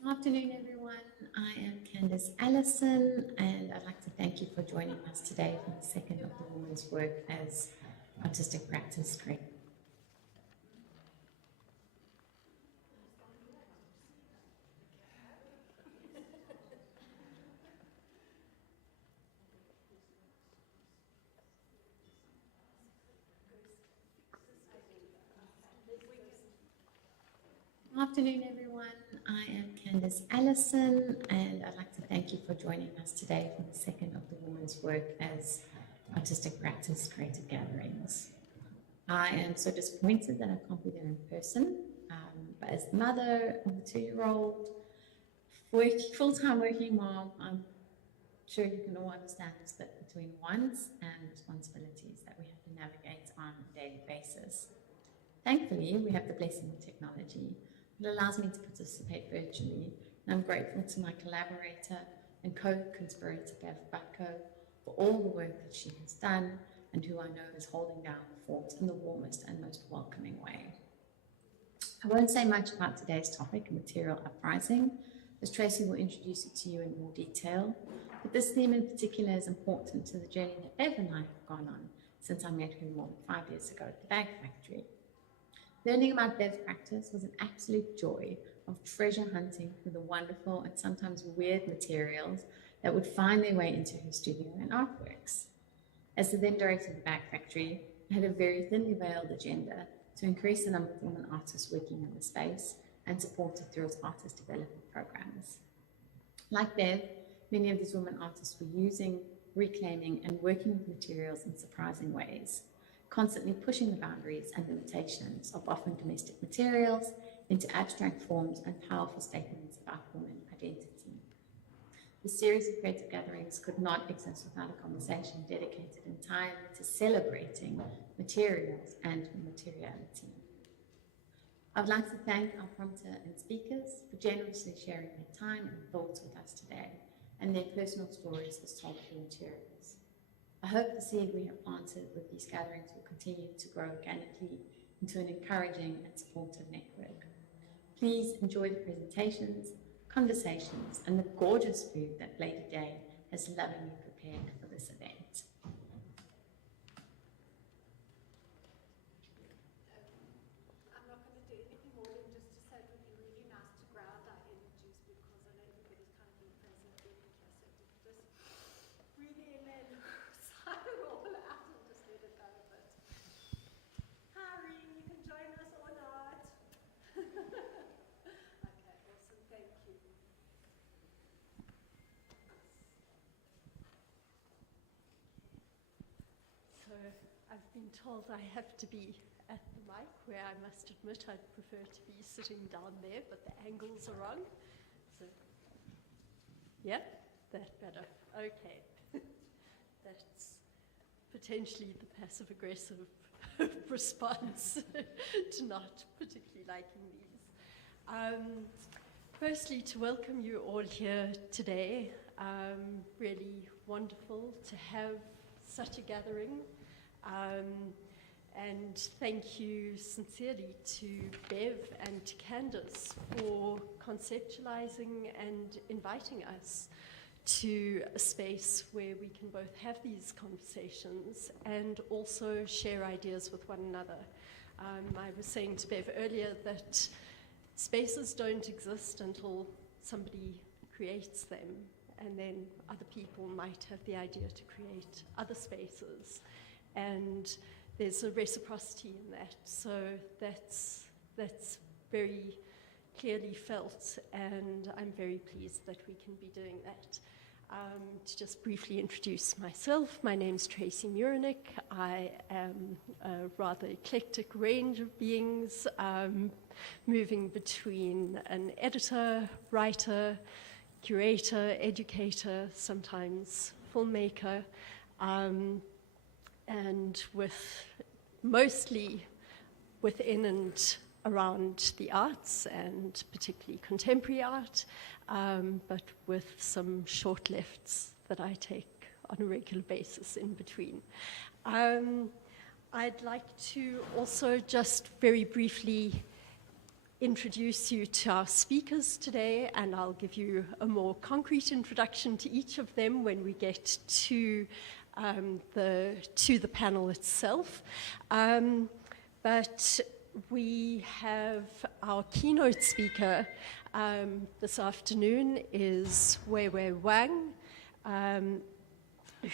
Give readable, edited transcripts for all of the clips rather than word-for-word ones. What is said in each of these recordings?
Good afternoon, everyone. I am Candice Allison, and I'd like to thank you for joining us today for the second of the women's work as artistic practice creator. Good afternoon, everyone. I am Candice Allison, and I'd like to thank you for joining us today for the second of the women's work as artistic practice creative gatherings. I am so disappointed that I can't be there in person, but as the mother of a 2-year-old, full-time working mom, I'm sure you can all understand the split between wants and responsibilities that we have to navigate on a daily basis. Thankfully, we have the blessing of technology that allows me to participate virtually, and I'm grateful to my collaborator and co-conspirator Bev Butkow for all the work that she has done and who I know is holding down the fort in the warmest and most welcoming way. I won't say much about today's topic, material uprising, as Tracy will introduce it to you in more detail, but this theme in particular is important to the journey that Bev and I have gone on since I met her more than 5 years ago at the Bag Factory. Learning about Bev's practice was an absolute joy of treasure hunting for the wonderful and sometimes weird materials that would find their way into her studio and artworks. As the then director of the Bag Factory, I had a very thinly veiled agenda to increase the number of women artists working in the space and support it through its artist development programs. Like Bev, many of these women artists were using, reclaiming, and working with materials in surprising ways, constantly pushing the boundaries and limitations of often domestic materials into abstract forms and powerful statements about women identity. The series of creative gatherings could not exist without a conversation dedicated entirely to celebrating materials and materiality. I would like to thank our prompter and speakers for generously sharing their time and thoughts with us today and their personal stories as told through materials. I hope the seed we have planted with these gatherings will continue to grow organically into an encouraging and supportive network. Please enjoy the presentations, conversations, and the gorgeous food that Lady Day has lovingly prepared for this event. I'm not going to do anything more than just to say it would be really nice to ground our energies, because I know everybody's kind of been present here, so just breathe in and sigh it all out and just let it go a bit. Harry, you can join us or not. Okay, awesome, thank you. So I've been told I have to be at the mic, where I must admit I'd prefer to be sitting down there, but the angles are wrong. So, yeah, that better. Okay. That's potentially the passive-aggressive response to not particularly liking these. Firstly, to welcome you all here today. Really wonderful to have such a gathering. And thank you sincerely to Bev and to Candice for conceptualizing and inviting us to a space where we can both have these conversations and also share ideas with one another. I was saying to Bev earlier that spaces don't exist until somebody creates them, and then other people might have the idea to create other spaces. And there's a reciprocity in that, so that's very clearly felt, and I'm very pleased that we can be doing that. To just briefly introduce myself, my name's Tracy Murenick. I am a rather eclectic range of beings, moving between an editor, writer, curator, educator, sometimes filmmaker, and with mostly within and around the arts, and particularly contemporary art, but with some short lifts that I take on a regular basis in between. I'd like to also just very briefly introduce you to our speakers today, and I'll give you a more concrete introduction to each of them when we get to the panel itself. But we have our keynote speaker this afternoon is Weiwei Wang,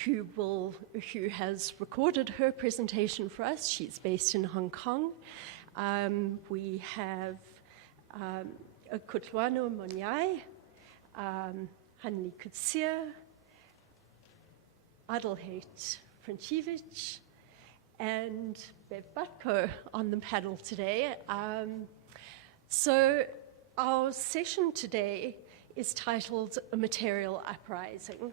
who has recorded her presentation for us. She's based in Hong Kong. We have Kutlwano Monyai, Hanli Kutsia, Adelheid Franchevich, and Bev Butkow on the panel today. So our session today is titled A Material Uprising.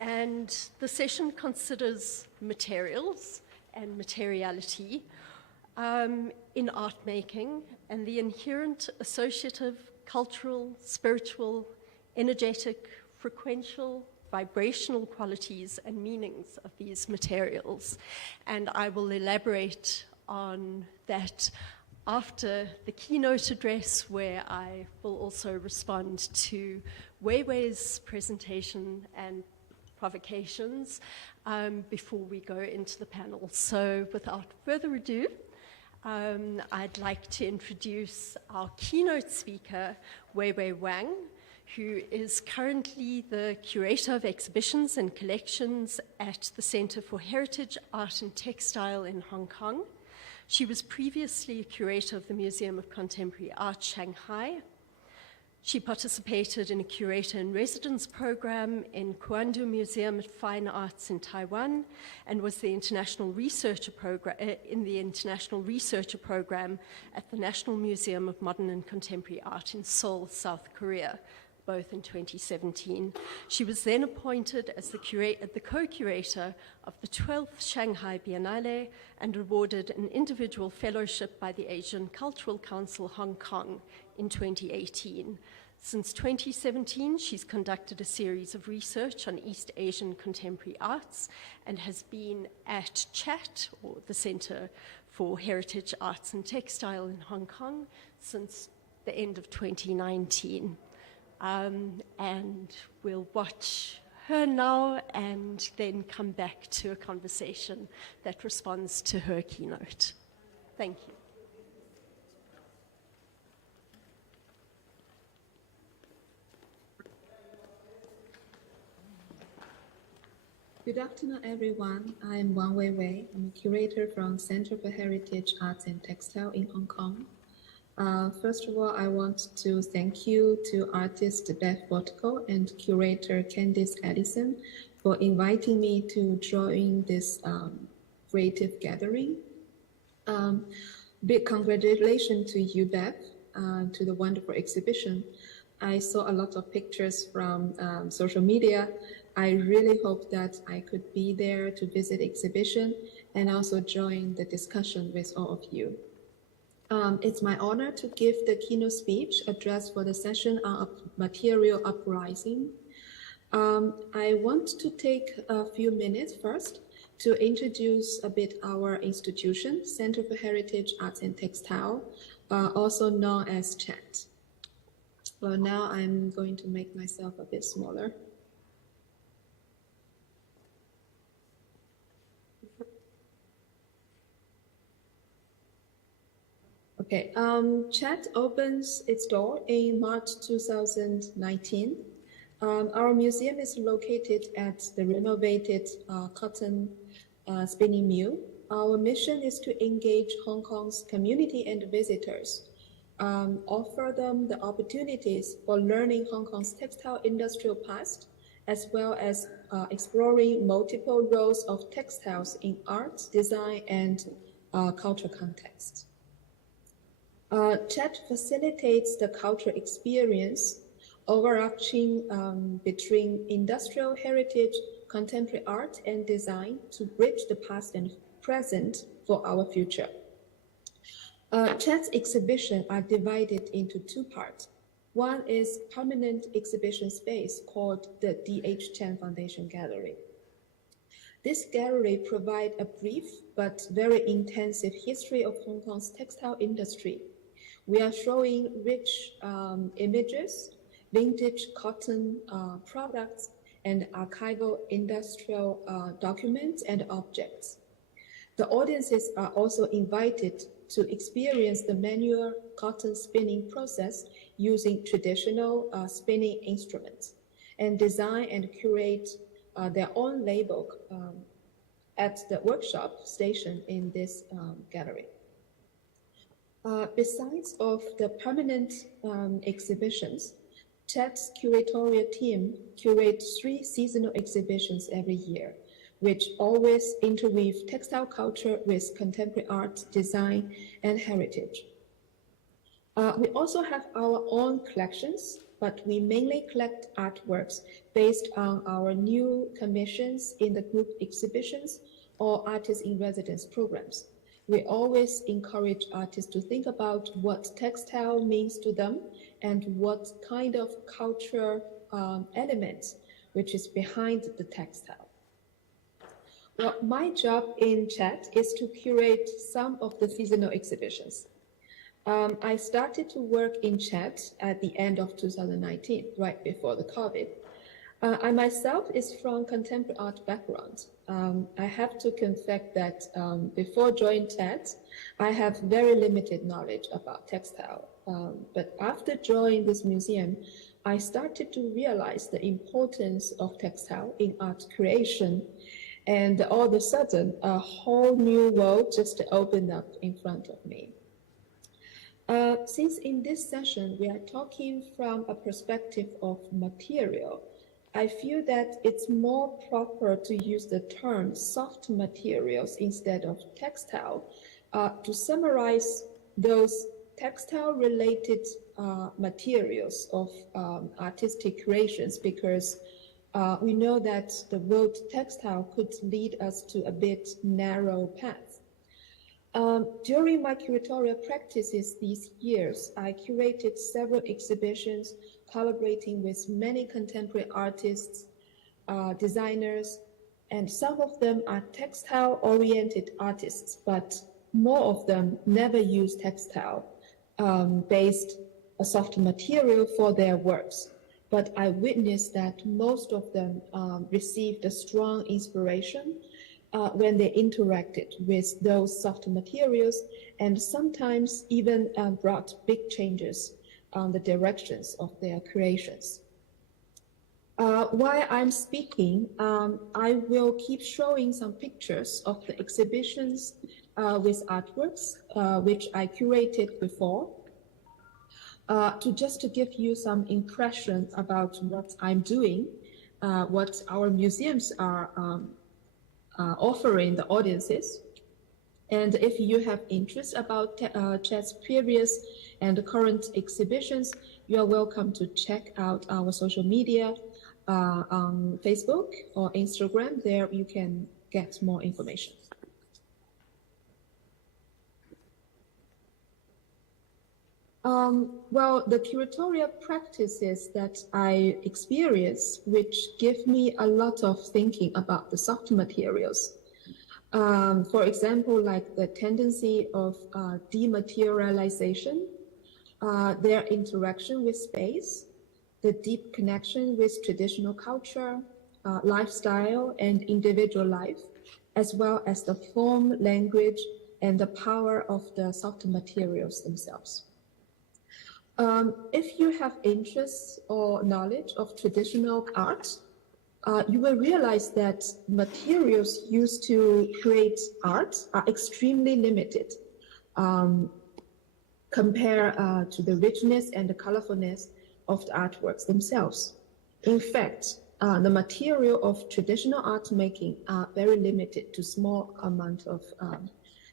And the session considers materials and materiality in art making and the inherent associative, cultural, spiritual, energetic, frequential, vibrational qualities and meanings of these materials. And I will elaborate on that after the keynote address, where I will also respond to Weiwei's presentation and provocations before we go into the panel. So without further ado, I'd like to introduce our keynote speaker, Weiwei Wang, who is currently the curator of exhibitions and collections at the Center for Heritage, Art and Textile in Hong Kong. She was previously a curator of the Museum of Contemporary Art, Shanghai. She participated in a curator in residence program in Kuandu Museum of Fine Arts in Taiwan, and was the international researcher program in the international researcher program at the National Museum of Modern and Contemporary Art in Seoul, South Korea, both in 2017. She was then appointed as the co-curator of the 12th Shanghai Biennale and awarded an individual fellowship by the Asian Cultural Council Hong Kong in 2018. Since 2017, she's conducted a series of research on East Asian contemporary arts and has been at CHAT, or the Center for Heritage, Arts and Textile in Hong Kong, since the end of 2019. And we'll watch her now and then come back to a conversation that responds to her keynote. Thank you. Good afternoon, everyone. I'm Wang Weiwei. I'm a curator from Center for Heritage, Arts and Textile in Hong Kong. First of all, I want to thank you to artist Bev Butkow and curator Candice Allison for inviting me to join this creative gathering. Big congratulations to you, Bev, to the wonderful exhibition. I saw a lot of pictures from social media. I really hope that I could be there to visit the exhibition and also join the discussion with all of you. It's my honor to give the keynote speech address for the session on material uprising. I want to take a few minutes first to introduce a bit our institution, Center for Heritage, Arts and Textile, also known as CHAT. Well, now I'm going to make myself a bit smaller. Okay, CHAT opens its door in March 2019. Our museum is located at the renovated cotton spinning mill. Our mission is to engage Hong Kong's community and visitors, offer them the opportunities for learning Hong Kong's textile industrial past, as well as exploring multiple roles of textiles in art, design, and cultural context. CHAT facilitates the cultural experience overarching between industrial heritage, contemporary art, and design to bridge the past and present for our future. CHAT's exhibitions are divided into two parts. One is permanent exhibition space called the D.H. Chan Foundation Gallery. This gallery provides a brief but very intensive history of Hong Kong's textile industry. We are showing rich images, vintage cotton products, and archival industrial documents and objects. The audiences are also invited to experience the manual cotton spinning process using traditional spinning instruments and design and curate their own label at the workshop station in this gallery. Besides of the permanent exhibitions, Chat's curatorial team curates 3 seasonal exhibitions every year, which always interweave textile culture with contemporary art, design, and heritage. We also have our own collections, but we mainly collect artworks based on our new commissions in the group exhibitions or artist in residence programs. We always encourage artists to think about what textile means to them and what kind of culture elements which is behind the textile. Well, my job in Chat is to curate some of the seasonal exhibitions. I started to work in Chat at the end of 2019, right before the COVID. I myself is from contemporary art background. I have to confess that before joining Chat, I have very limited knowledge about textile. But after joining this museum, I started to realize the importance of textile in art creation. And all of a sudden, a whole new world just opened up in front of me. Since in this session, we are talking from a perspective of material, I feel that it's more proper to use the term soft materials instead of textile to summarize those textile-related materials of artistic creations, because we know that the word textile could lead us to a bit narrow path. During my curatorial practices these years, I curated several exhibitions collaborating with many contemporary artists, designers, and some of them are textile-oriented artists, but more of them never use textile-based soft material for their works. But I witnessed that most of them received a strong inspiration when they interacted with those soft materials, and sometimes even brought big changes on the directions of their creations. While I'm speaking, I will keep showing some pictures of the exhibitions with artworks, which I curated before, to give you some impression about what I'm doing, what our museums are offering the audiences. And if you have interest about Chat's previous and current exhibitions, you are welcome to check out our social media on Facebook or Instagram. There you can get more information. Well, the curatorial practices that I experience, which give me a lot of thinking about the soft materials. For example, like the tendency of dematerialization, their interaction with space, the deep connection with traditional culture, lifestyle, and individual life, as well as the form, language, and the power of the soft materials themselves. If you have interest or knowledge of traditional art, you will realize that materials used to create art are extremely limited compared to the richness and the colorfulness of the artworks themselves. In fact, the material of traditional art making are very limited to small amount of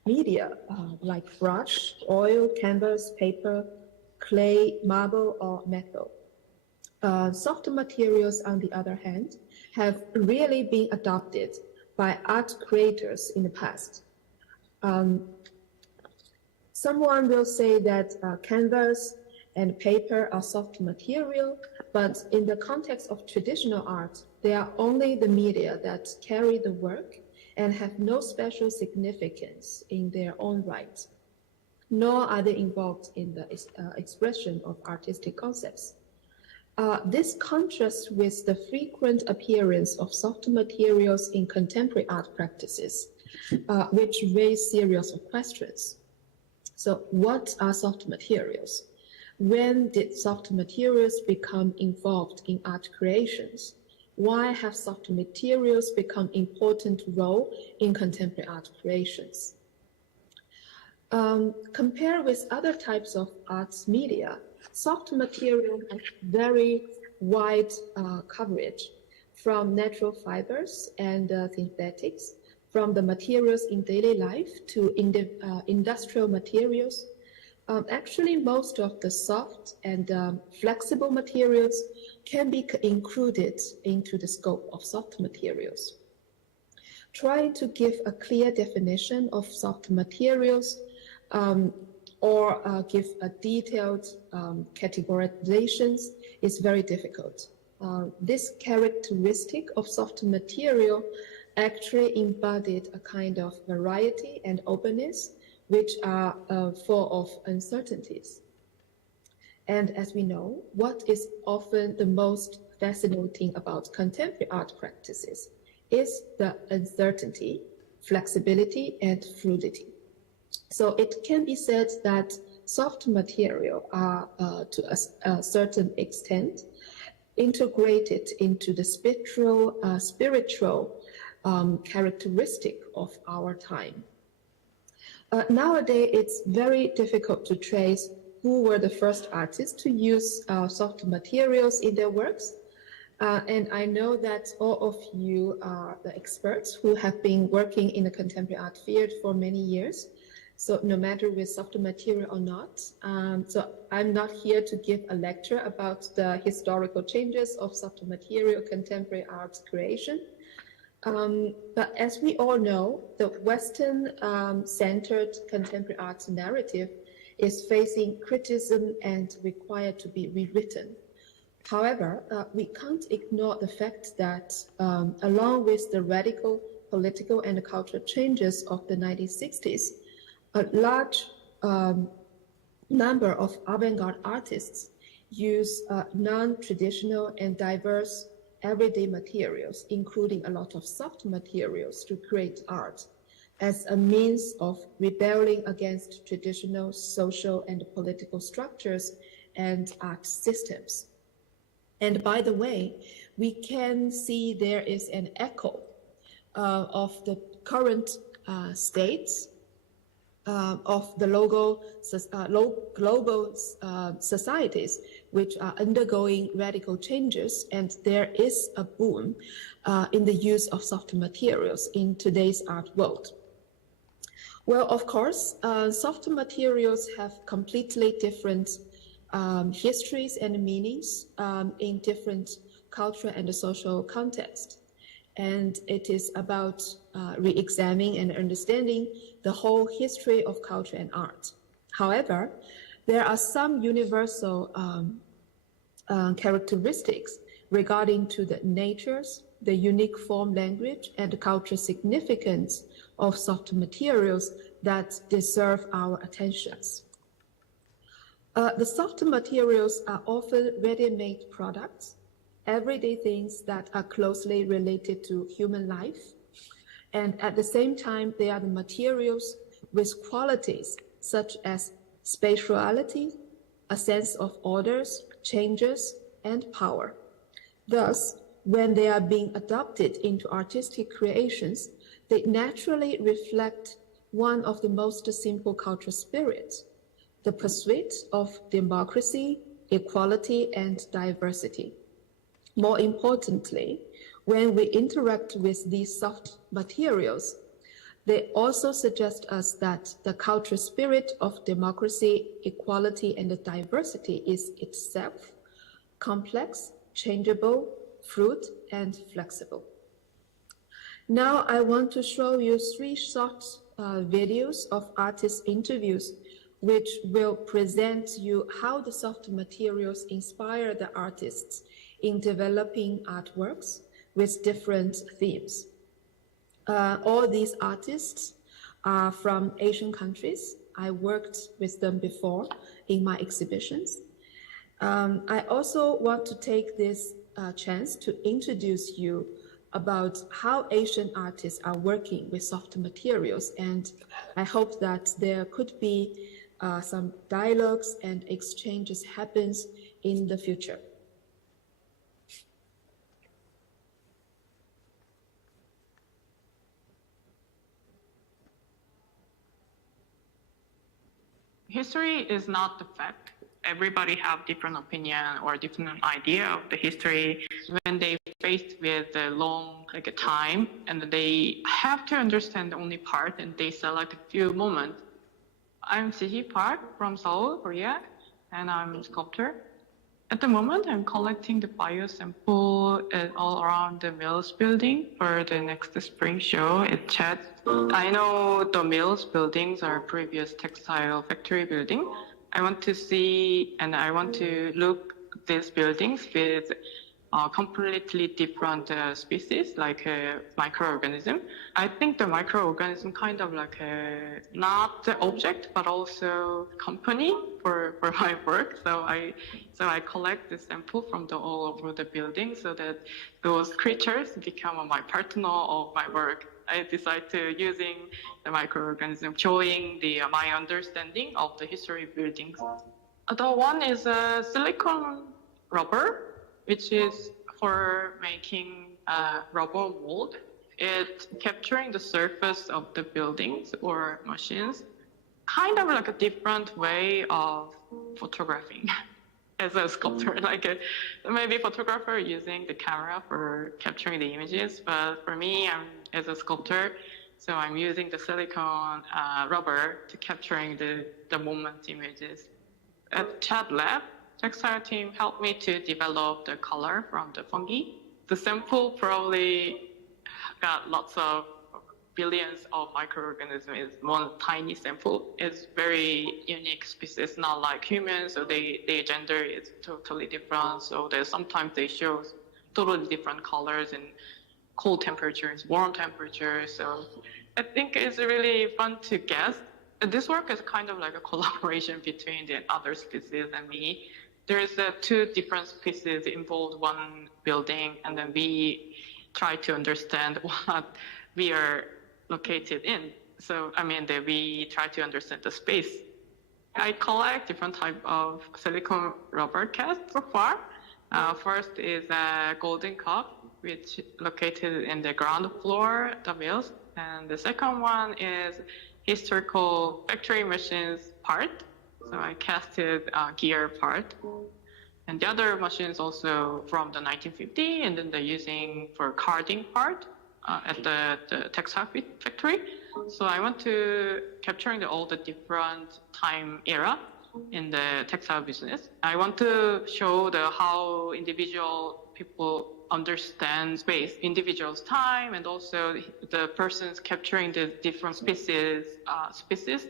media like brush, oil, canvas, paper, clay, marble, or metal. Soft materials, on the other hand, have really been adopted by art creators in the past. Someone will say that canvas and paper are soft material, but in the context of traditional art, they are only the media that carry the work and have no special significance in their own right. nor are they involved in the expression of artistic concepts. This contrasts with the frequent appearance of soft materials in contemporary art practices, which raise series of questions. So what are soft materials? When did soft materials become involved in art creations? Why have soft materials become important role in contemporary art creations? Compared with other types of arts media, soft material has very wide coverage, from natural fibers and synthetics, from the materials in daily life to industrial materials. Actually, most of the soft and flexible materials can be included into the scope of soft materials. Trying to give a clear definition of soft materials or give a detailed categorizations is very difficult. This characteristic of soft material actually embodied a kind of variety and openness, which are full of uncertainties. And as we know, what is often the most fascinating about contemporary art practices is the uncertainty, flexibility, and fluidity. So it can be said that soft material are, to a certain extent, integrated into the spiritual characteristic of our time. Nowadays, it's very difficult to trace who were the first artists to use soft materials in their works. And I know that all of you are the experts who have been working in the contemporary art field for many years. So no matter with soft material or not, so I'm not here to give a lecture about the historical changes of soft material contemporary art creation. But as we all know, the Western-centered contemporary art narrative is facing criticism and required to be rewritten. However, we can't ignore the fact that along with the radical political and cultural changes of the 1960s, a large number of avant-garde artists use non-traditional and diverse everyday materials, including a lot of soft materials, to create art as a means of rebelling against traditional social and political structures and art systems. And by the way, we can see there is an echo of the current states of the global societies, which are undergoing radical changes, and there is a boom in the use of soft materials in today's art world. Well, of course, soft materials have completely different histories and meanings in different cultural and social contexts. And it is about re-examining and understanding the whole history of culture and art. However, there are some universal characteristics regarding to the natures, the unique form, language, and the cultural significance of soft materials that deserve our attentions. The soft materials are often ready-made products, everyday things that are closely related to human life. And at the same time, they are the materials with qualities such as spatiality, a sense of orders, changes, and power. Thus, when they are being adopted into artistic creations, they naturally reflect one of the most simple cultural spirits, the pursuit of democracy, equality, and diversity. More importantly, when we interact with these soft materials, they also suggest us that the cultural spirit of democracy, equality, and diversity is itself complex, changeable, fluid, and flexible. Now I want to show you 3 short videos of artist interviews which will present you how the soft materials inspire the artists in developing artworks with different themes. All these artists are from Asian countries. I worked with them before in my exhibitions. I also want to take this chance to introduce you about how Asian artists are working with soft materials, and I hope that there could be some dialogues and exchanges happens in the future. History is not the fact. Everybody have different opinion or different idea of the history. When they faced with a long time, and they have to understand only part, and they select a few moments. I'm Siji Park from Seoul, Korea, and I'm a sculptor. At the moment, I'm collecting the bio sample all around the Mills building for the next spring show at Chat. I know the Mills buildings are previous textile factory building. I want to see and I want to look these buildings with completely different species, like a microorganism. I think the microorganism kind of like not the object, but also company for my work. So I collect the sample from all over the building so that those creatures become my partner of my work. I decided to using the microorganism, showing my understanding of the history of buildings. The one is a silicone rubber, which is for making rubber mold. It's capturing the surface of the buildings or machines, kind of like a different way of photographing as a sculptor. Maybe photographer using the camera for capturing the images, but for me, I'm as a sculptor, so I'm using the silicone rubber to capturing the moment images. At Chat Lab, textile team helped me to develop the color from the fungi. The sample probably got lots of billions of microorganisms. It's one tiny sample. It's very unique species, not like humans, so their gender is totally different. So sometimes they show totally different colors in cold temperatures, warm temperatures. So I think it's really fun to guess. This work is kind of like a collaboration between the other species and me. There's two different species involved one building, and then we try to understand what we are located in. So, we try to understand the space. I collect different type of silicone rubber casts so far. First is a golden cup, which located in the ground floor, the mills. And the second one is historical factory machines part. So I casted gear part. And the other machines also from the 1950, and then they're using for carding part at the textile factory. So I want to capturing all the different time era in the textile business. I want to show how individual people understand space, individuals' time, and also the persons capturing the different species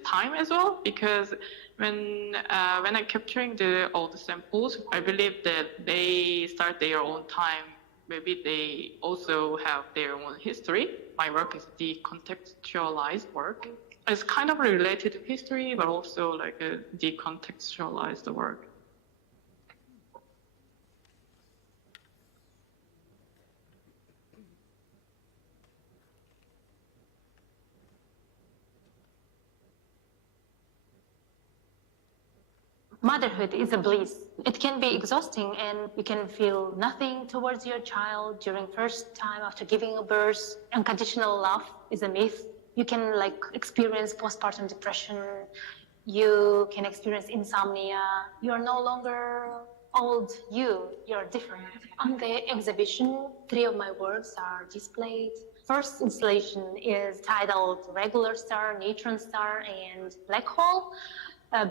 time as well. Because when I'm capturing all the samples, I believe that they start their own time. Maybe they also have their own history. My work is decontextualized work. It's kind of related to history, but also like a decontextualized work. Motherhood is a bliss. It can be exhausting and you can feel nothing towards your child during first time after giving a birth. Unconditional love is a myth. You can experience postpartum depression. You can experience insomnia. You're no longer old you're different. On the exhibition, 3 of my works are displayed. First installation is titled Regular Star, Neutron Star, and Black Hole.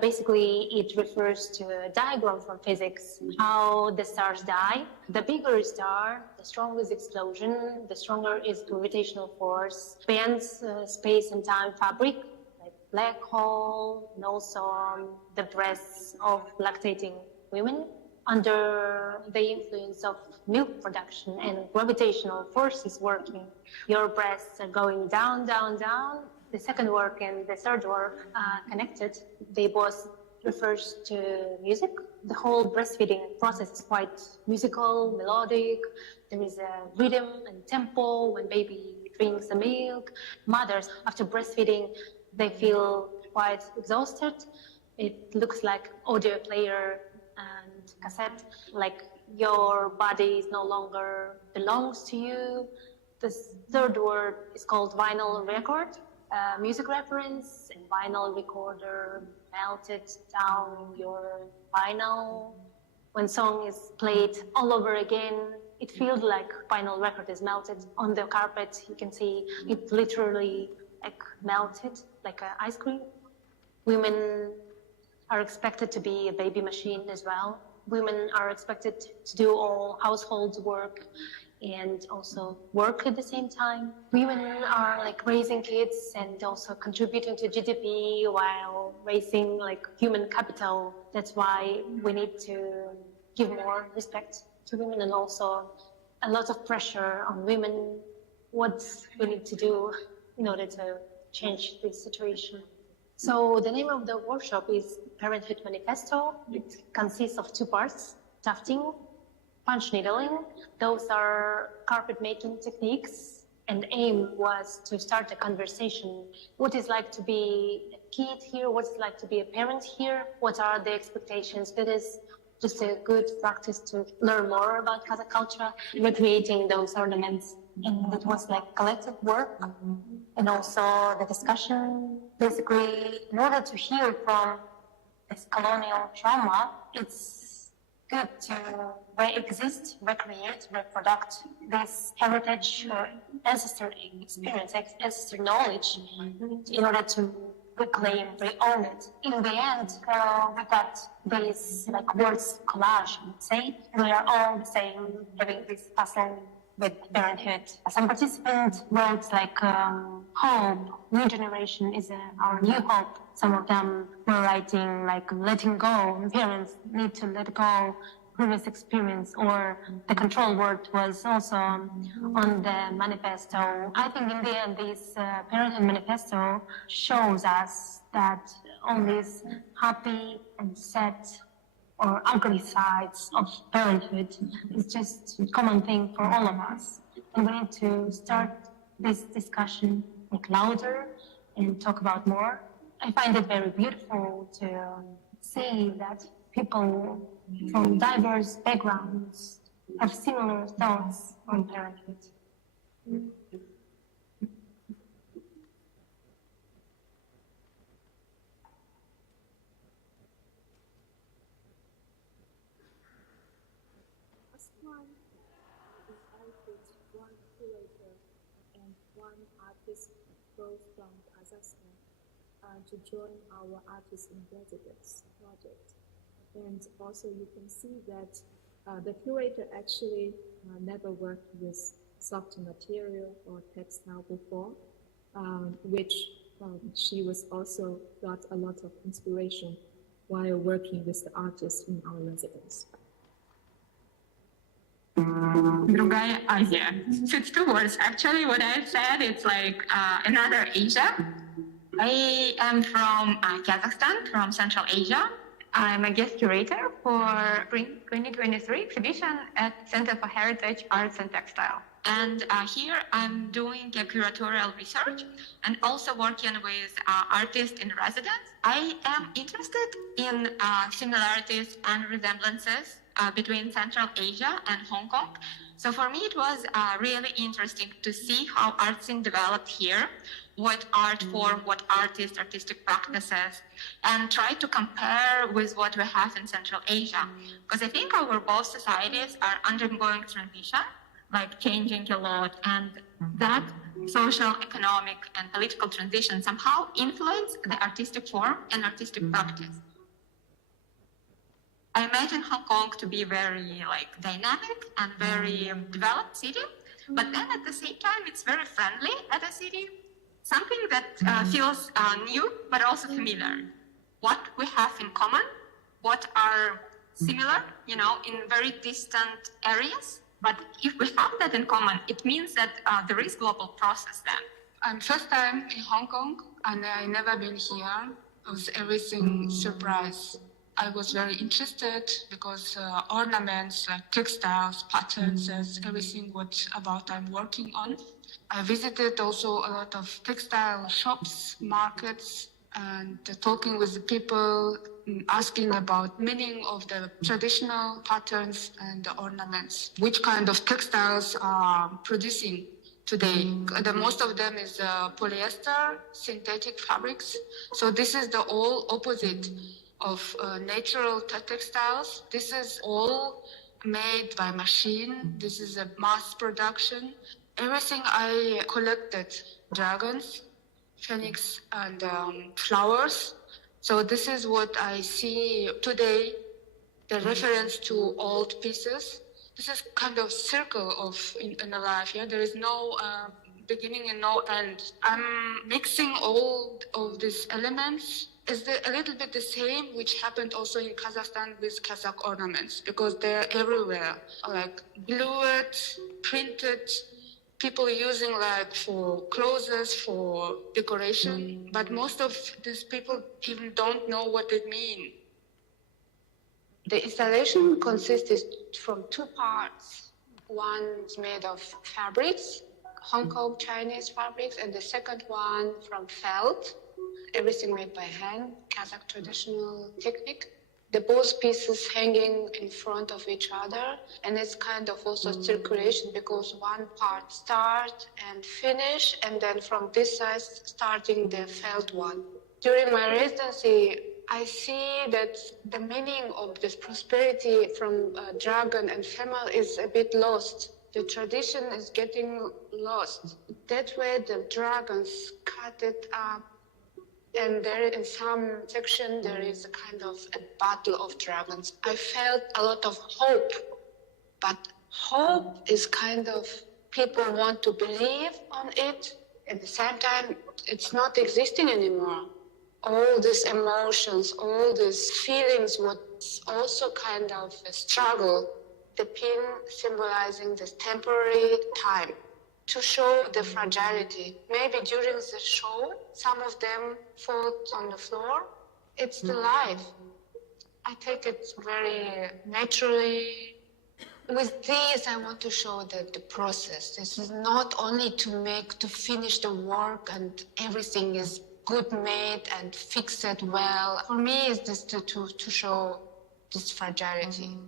Basically, it refers to a diagram from physics, how the stars die. The bigger star, the stronger is explosion, the stronger is gravitational force, bends space and time fabric, like black hole, no sun, the breasts of lactating women. Under the influence of milk production and gravitational forces working, your breasts are going down, down, down. the second work and the third work connected. They both refers to music. The whole breastfeeding process is quite musical, melodic. There is a rhythm and tempo when baby drinks the milk. Mothers, after breastfeeding, they feel quite exhausted. It looks like audio player and cassette, like your body is no longer belongs to you. The third word is called vinyl record, music reference, and vinyl recorder melted down your vinyl. When song is played all over again, it feels like vinyl record is melted on the carpet. You can see it literally like melted like ice cream. Women are expected to be a baby machine as well. Women are expected to do all household work and also work at the same time. Women are like raising kids and also contributing to GDP while raising like human capital. That's why we need to give more respect to women, and also a lot of pressure on women, what we need to do in order to change this situation. So the name of the workshop is Parenthood Manifesto. It consists of two parts: tufting, punch needling. Those are carpet making techniques, and aim was to start a conversation. What is like to be a kid here? What is like to be a parent here? What are the expectations? That is just a good practice to learn more about Kazakh culture, recreating those ornaments. And it was like collective work, and also the discussion. Basically, in order to heal from this colonial trauma, it's good to re-exist, recreate, reproduct this heritage or ancestor experience, ancestor knowledge, in order to reclaim, re-own it. In the end, we got these like words collage, I would say. We are all the same, having this puzzle with parenthood. Some participants words like hope, new generation is our new hope. Some of them were writing like letting go, parents need to let go previous experience, or the control word was also on the manifesto. I think in the end, this parenthood manifesto shows us that all these happy and sad or ugly sides of parenthood is just a common thing for all of us. And we need to start this discussion like louder and talk about more. I find it very beautiful to see that people from diverse backgrounds have similar thoughts on parenthood. One curator and one artist, both from Kazakhstan, to join our Artist in Residence project. And also you can see that the curator actually never worked with soft material or textile before, which she was also got a lot of inspiration while working with the artists in our residence. Другая Азия. So it's two words. Actually, what I said, it's like another Asia. I am from Kazakhstan, from Central Asia. I'm a guest curator for Spring 2023 exhibition at Center for Heritage, Arts and Textile. And here I'm doing a curatorial research and also working with artists in residence. I am interested in similarities and resemblances between Central Asia and Hong Kong. So for me, it was really interesting to see how art scene developed here, what art form, what artistic practices, and try to compare with what we have in Central Asia. Because I think our both societies are undergoing transition, like changing a lot, and that social, economic, and political transition somehow influence the artistic form and artistic practice. I imagine Hong Kong to be very dynamic and very developed city, but then at the same time, it's very friendly as a city, something that feels new, but also familiar. What we have in common, what are similar, in very distant areas, but if we have that in common, it means that there is global process then. I'm first time in Hong Kong, and I never been here. It was everything surprise. I was very interested because ornaments, like textiles, patterns, that's everything what about I'm working on. I visited also a lot of textile shops, markets, and talking with the people, asking about meaning of the traditional patterns and the ornaments. Which kind of textiles are producing today? The most of them is polyester, synthetic fabrics. So this is the all opposite of natural textiles. This is all made by machine. This is a mass production. Everything I collected, dragons, phoenix, and flowers. So this is what I see today, the reference to old pieces. This is kind of circle of in a life. Yeah, there is no beginning and no end. I'm mixing all of these elements. It's a little bit the same, which happened also in Kazakhstan with Kazakh ornaments, because they're everywhere, like glued, printed, people using like for clothes, for decoration. But most of these people even don't know what it means. The installation consists from two parts. One is made of fabrics, Hong Kong Chinese fabrics, and the second one from felt. Everything made by hand, Kazakh traditional technique. The both pieces hanging in front of each other, and it's kind of also circulation, because one part start and finish, and then from this side starting the felt one. During my residency, I see that the meaning of this prosperity from dragon and female is a bit lost. The tradition is getting lost. That way the dragons cut it up, and there in some section there is a kind of a battle of dragons. I felt a lot of hope, but hope is kind of people want to believe on it. At the same time, it's not existing anymore. All these emotions, all these feelings, what's also kind of a struggle. The pin symbolizing this temporary time to show the fragility. Maybe during the show, some of them fall on the floor. It's the life. I take it very naturally. With this, I want to show that the process. This is not only to finish the work and everything is good made and fix it well. For me, it's just to show this fragility.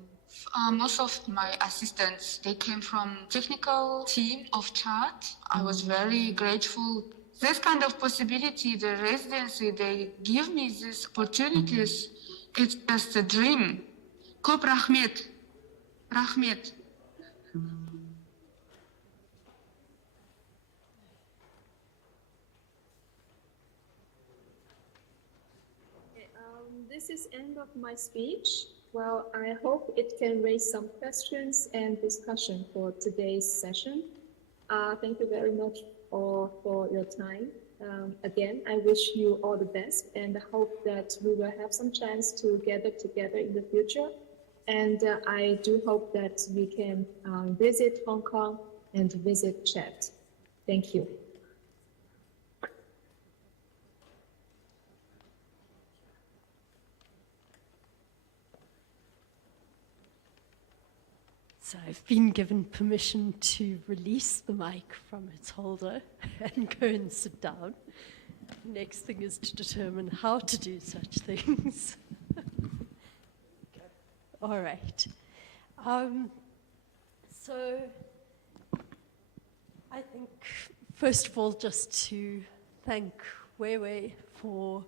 Most of my assistants, they came from technical team of chart. I was very grateful. This kind of possibility, the residency, they give me these opportunities. It's just a dream. Kop rahmet. Rahmet. This is end of my speech. Well, I hope it can raise some questions and discussion for today's session. Thank you very much all for your time. Again, I wish you all the best, and hope that we will have some chance to gather together in the future. And I do hope that we can visit Hong Kong and visit Chet. Thank you. So I've been given permission to release the mic from its holder and go and sit down. Next thing is to determine how to do such things. All right. So I think, first of all, just to thank Weiwei for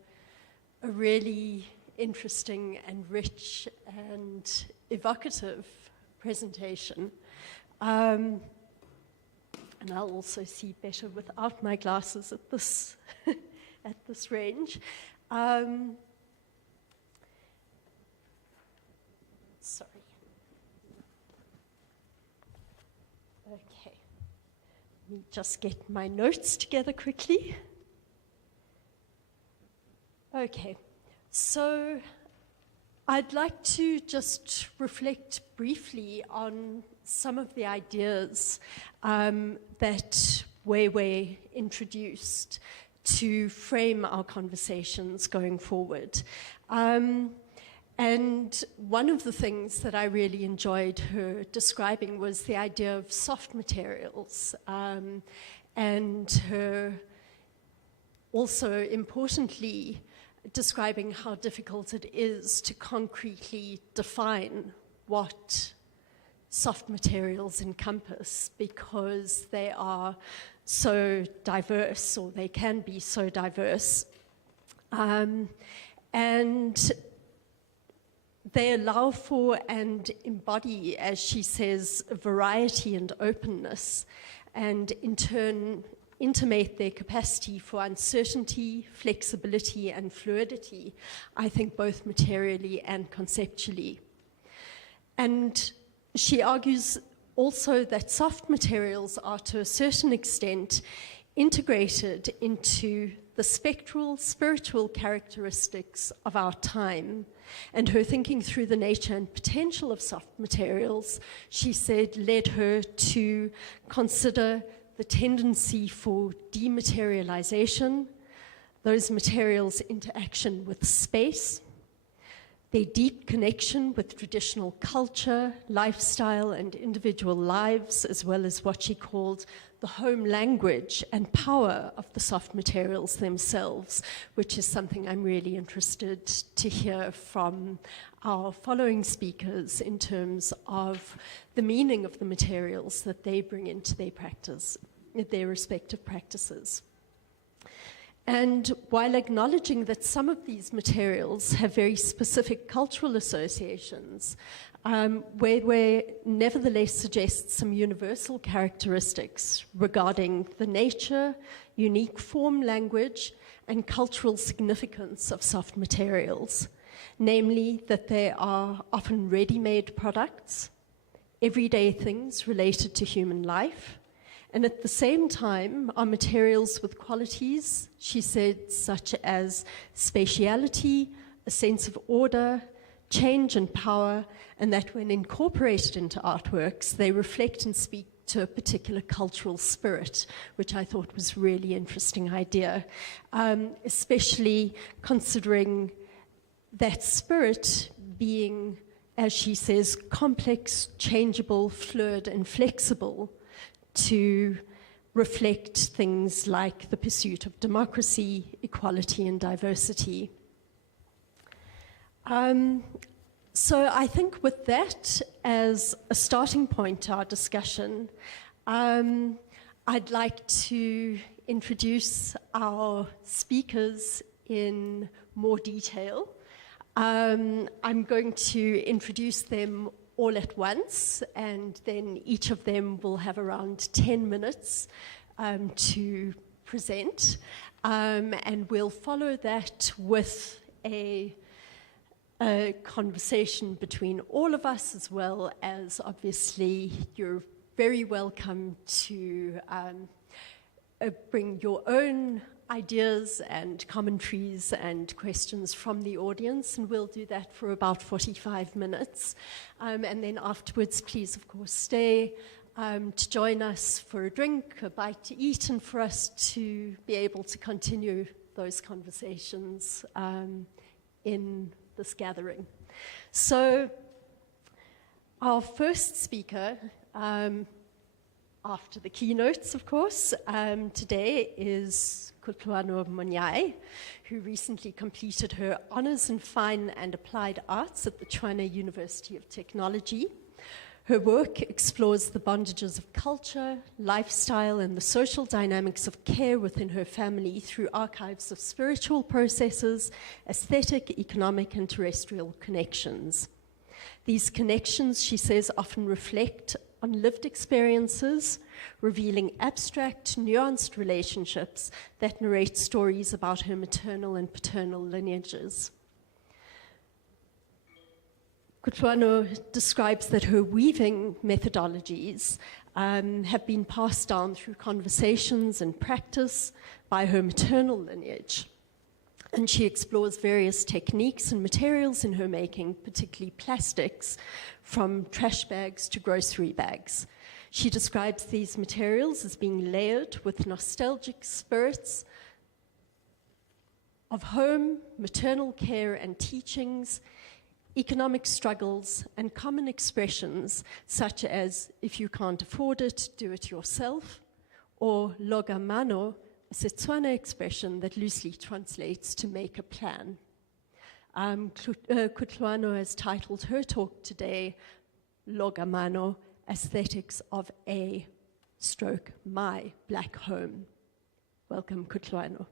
a really interesting and rich and evocative presentation. And I'll also see better without my glasses at this at this range. Sorry. Okay. Let me just get my notes together quickly. Okay. So I'd like to just reflect briefly on some of the ideas that we're introduced to frame our conversations going forward. And one of the things that I really enjoyed her describing was the idea of soft materials, and her also importantly describing how difficult it is to concretely define what soft materials encompass, because they are so diverse, or they can be so diverse. And they allow for and embody, as she says, variety and openness, and in turn intimate their capacity for uncertainty, flexibility, and fluidity, I think both materially and conceptually. And she argues also that soft materials are to a certain extent integrated into the spectral, spiritual characteristics of our time. And her thinking through the nature and potential of soft materials, she said, led her to consider the tendency for dematerialization, those materials' interaction with space, their deep connection with traditional culture, lifestyle, and individual lives, as well as what she called the home language and power of the soft materials themselves, which is something I'm really interested to hear from our following speakers in terms of the meaning of the materials that they bring into their practice, their respective practices. And while acknowledging that some of these materials have very specific cultural associations, where nevertheless suggests some universal characteristics regarding the nature, unique form, language, and cultural significance of soft materials, namely that they are often ready-made products, everyday things related to human life, and at the same time are materials with qualities, she said, such as spatiality, a sense of order, change and power, and that when incorporated into artworks, they reflect and speak to a particular cultural spirit, which I thought was a really interesting idea, especially considering that spirit being, as she says, complex, changeable, fluid, and flexible, to reflect things like the pursuit of democracy, equality, and diversity. So I think with that as a starting point to our discussion, I'd like to introduce our speakers in more detail. I'm going to introduce them all at once, and then each of them will have around 10 minutes to present. And we'll follow that with a conversation between all of us, as well as, obviously, you're very welcome to bring your own ideas and commentaries and questions from the audience, and we'll do that for about 45 minutes. And then afterwards, please, of course, stay to join us for a drink, a bite to eat, and for us to be able to continue those conversations in this gathering. So our first speaker, after the keynotes, of course, today is Kutlwano Monyai, who recently completed her honors in fine and applied arts at the Tshwane University of Technology. Her work explores the bondages of culture, lifestyle, and the social dynamics of care within her family through archives of spiritual processes, aesthetic, economic, and terrestrial connections. These connections, she says, often reflect on lived experiences, revealing abstract, nuanced relationships that narrate stories about her maternal and paternal lineages. Kutlwano describes that her weaving methodologies have been passed down through conversations and practice by her maternal lineage. And she explores various techniques and materials in her making, particularly plastics, from trash bags to grocery bags. She describes these materials as being layered with nostalgic spirits of home, maternal care and teachings, economic struggles, and common expressions such as, if you can't afford it, do it yourself, or loga mano, a Setswana expression that loosely translates to make a plan. Kutlwano has titled her talk today, Loga Mano, Aesthetics of a / Black Home. Welcome, Kutlwano.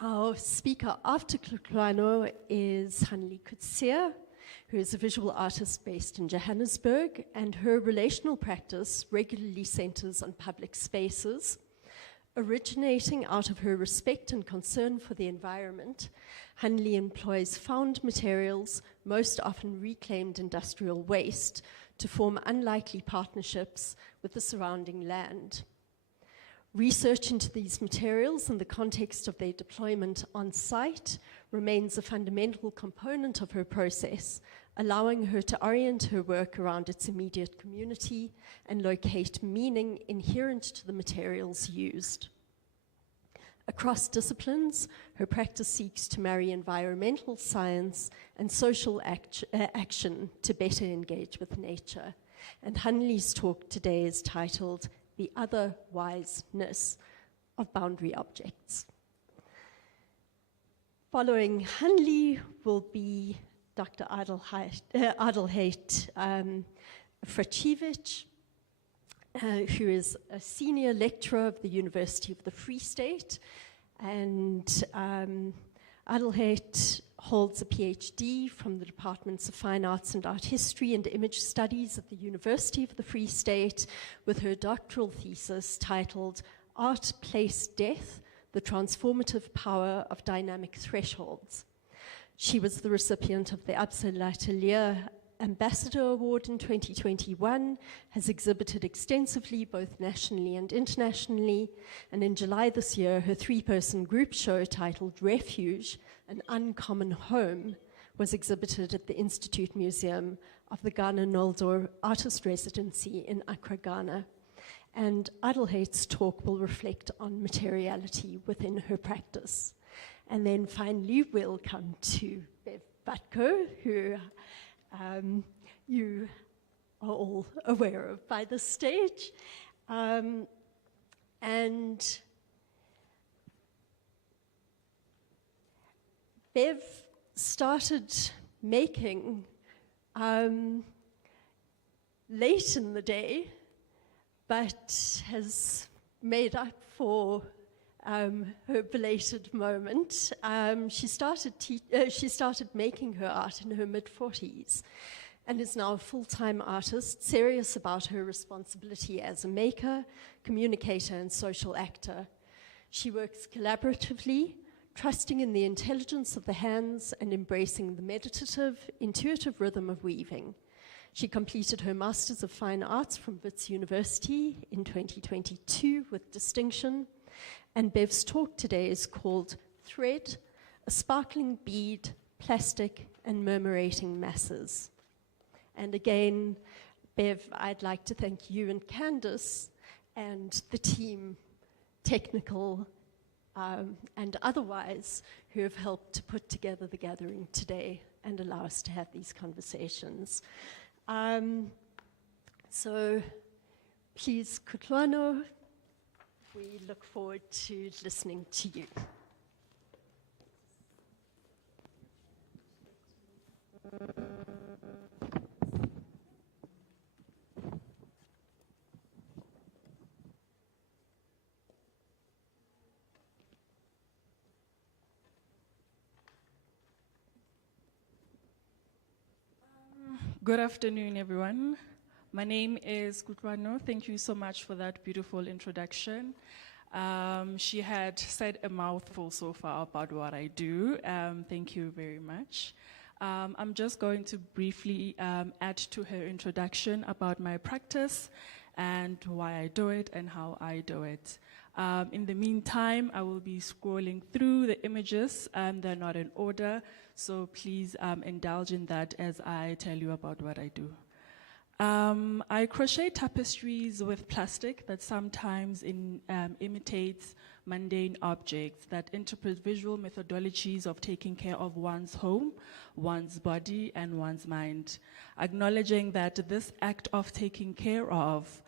Our speaker after Kutlwano is Hanli Kutsia, who is a visual artist based in Johannesburg, and her relational practice regularly centers on public spaces. Originating out of her respect and concern for the environment, Hanli employs found materials, most often reclaimed industrial waste, to form unlikely partnerships with the surrounding land. Research into these materials in the context of their deployment on site remains a fundamental component of her process, allowing her to orient her work around its immediate community and locate meaning inherent to the materials used. Across disciplines, her practice seeks to marry environmental science and social action to better engage with nature. And Hanli's talk today is titled The Otherwiseness of Boundary Objects. Following Hanli will be Dr. Adelheid Fraciewicz, who is a senior lecturer of the University of the Free State, and Adelheid holds a PhD from the Departments of Fine Arts and Art History and Image Studies at the University of the Free State, with her doctoral thesis titled Art, Place, Death, the Transformative Power of Dynamic Thresholds. She was the recipient of the Absa L'Atelier Ambassador Award in 2021, has exhibited extensively both nationally and internationally, and in July this year, her 3-person group show titled Refuge, An Uncommon Home, was exhibited at the Institute Museum of the Ghana Noldor Artist Residency in Accra, Ghana. And Adelheid's talk will reflect on materiality within her practice. And then finally, we'll come to Bev Butkow, who you are all aware of by this stage. And Bev started making late in the day, but has made up for her belated moment. She started making her art in her mid-40s and is now a full-time artist, serious about her responsibility as a maker, communicator, and social actor. She works collaboratively, trusting in the intelligence of the hands and embracing the meditative, intuitive rhythm of weaving. She completed her Masters of Fine Arts from Wits University in 2022 with distinction. And Bev's talk today is called Thread, a Sparkling Bead, Plastic and Murmurating Masses. And again, Bev, I'd like to thank you and Candice and the team, technical and otherwise, who have helped to put together the gathering today and allow us to have these conversations. So please, Kutlwano, we look forward to listening to you. Good afternoon, everyone. My name is Kutlwano. Thank you so much for that beautiful introduction. She had said a mouthful so far about what I do. Thank you very much. I'm just going to briefly add to her introduction about my practice and why I do it and how I do it. In the meantime, I will be scrolling through the images. They're not in order, so please indulge in that as I tell you about what I do. I crochet tapestries with plastic that sometimes imitates mundane objects that interpret visual methodologies of taking care of one's home, one's body, and one's mind, acknowledging that this act of taking care of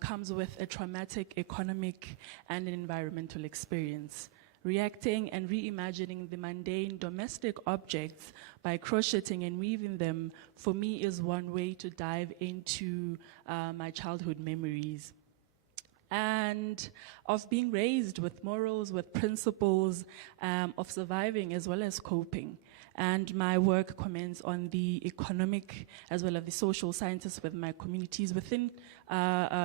comes with a traumatic economic and environmental experience. Reacting and reimagining the mundane domestic objects by crocheting and weaving them, for me, is one way to dive into my childhood memories. And of being raised with morals, with principles of surviving as well as coping. And my work comments on the economic as well as the social sciences with my communities within,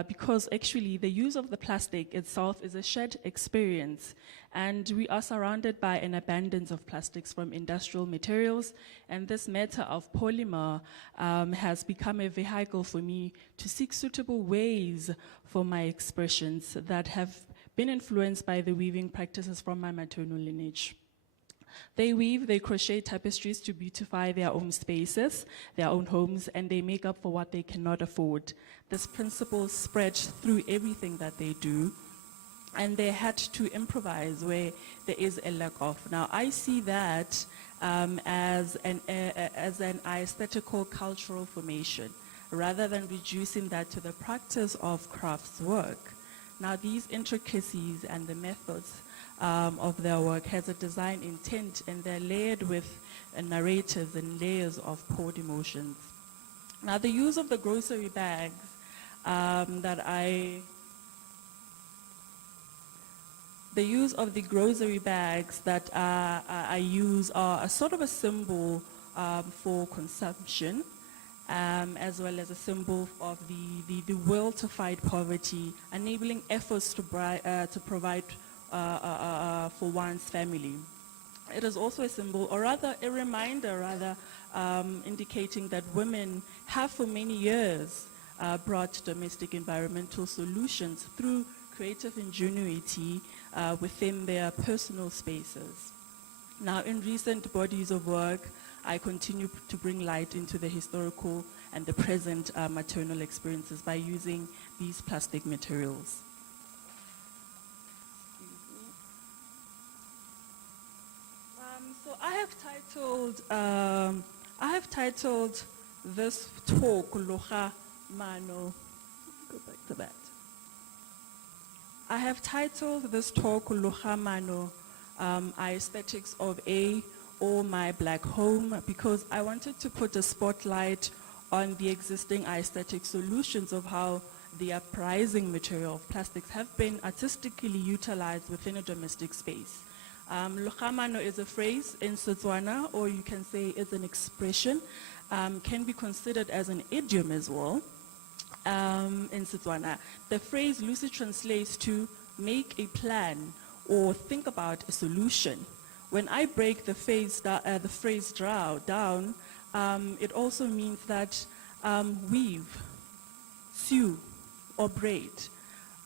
because actually the use of the plastic itself is a shared experience. And we are surrounded by an abundance of plastics from industrial materials. And this matter of polymer has become a vehicle for me to seek suitable ways for my expressions that have been influenced by the weaving practices from my maternal lineage. They weave, they crochet tapestries to beautify their own spaces, their own homes, and they make up for what they cannot afford. This principle spread through everything that they do, and they had to improvise where there is a lack of. Now, I see that as an aesthetical cultural formation, rather than reducing that to the practice of crafts work. Now, these intricacies and the methods of their work has a design intent, and they're layered with narratives and layers of poured emotions. Now, the use of the grocery bags that I use are a sort of a symbol for consumption, as well as a symbol of the will to fight poverty, enabling efforts to provide for one's family. It is also a symbol, or rather a reminder, indicating that women have for many years brought domestic environmental solutions through creative ingenuity within their personal spaces. Now, in recent bodies of work, I continue to bring light into the historical and the present maternal experiences by using these plastic materials. So I have titled this talk Loha Mano. Go back to that. I have titled this talk Loha Mano, Aesthetics of a or My Black Home, because I wanted to put a spotlight on the existing aesthetic solutions of how the uprising material of plastics have been artistically utilized within a domestic space. Lohamano is a phrase in Setswana, or you can say it's an expression, can be considered as an idiom as well in Setswana. The phrase loosely translates to make a plan or think about a solution. When I break the phrase down, it also means that weave, sew, or braid.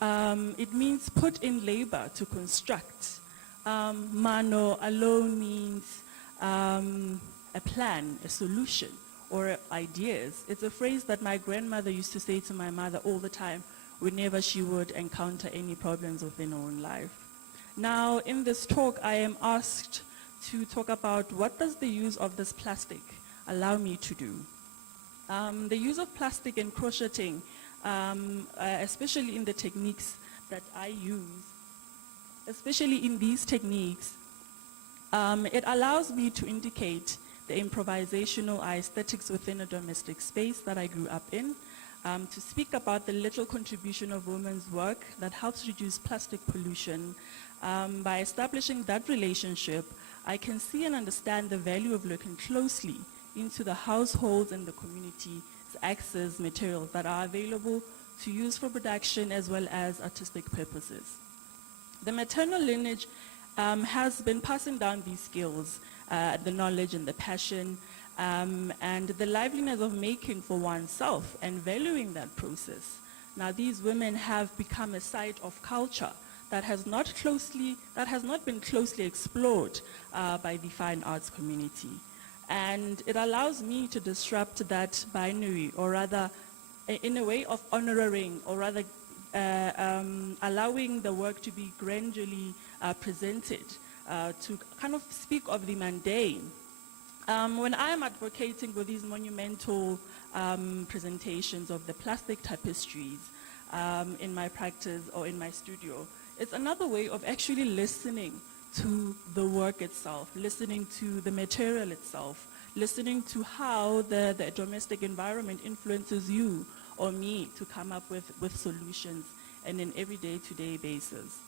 It means put in labor to construct. Mano alone means a plan, a solution, or ideas. It's a phrase that my grandmother used to say to my mother all the time whenever she would encounter any problems within her own life. Now, in this talk, I am asked to talk about what does the use of this plastic allow me to do. The use of plastic in crocheting, especially in the techniques that I use, especially in these techniques, it allows me to indicate the improvisational aesthetics within a domestic space that I grew up in, to speak about the literal contribution of women's work that helps reduce plastic pollution. By establishing that relationship, I can see and understand the value of looking closely into the households and the community's access materials that are available to use for production as well as artistic purposes. The maternal lineage has been passing down these skills, the knowledge and the passion, and the liveliness of making for oneself and valuing that process. Now, these women have become a site of culture that has not been closely explored by the fine arts community. And it allows me to disrupt that binary, or rather in a way of honoring, or rather allowing the work to be gradually presented, to kind of speak of the mundane. When I am advocating for these monumental presentations of the plastic tapestries in my practice or in my studio, it's another way of actually listening to the work itself, listening to the material itself, listening to how the domestic environment influences you or me to come up with solutions on an everyday to-day basis.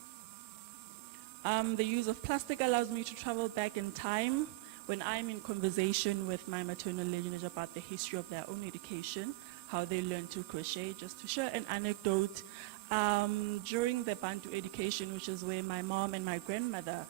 The use of plastic allows me to travel back in time when I'm in conversation with my maternal lineage about the history of their own education, how they learned to crochet. Just to share an anecdote, during the Bantu education, which is where my mom and my grandmother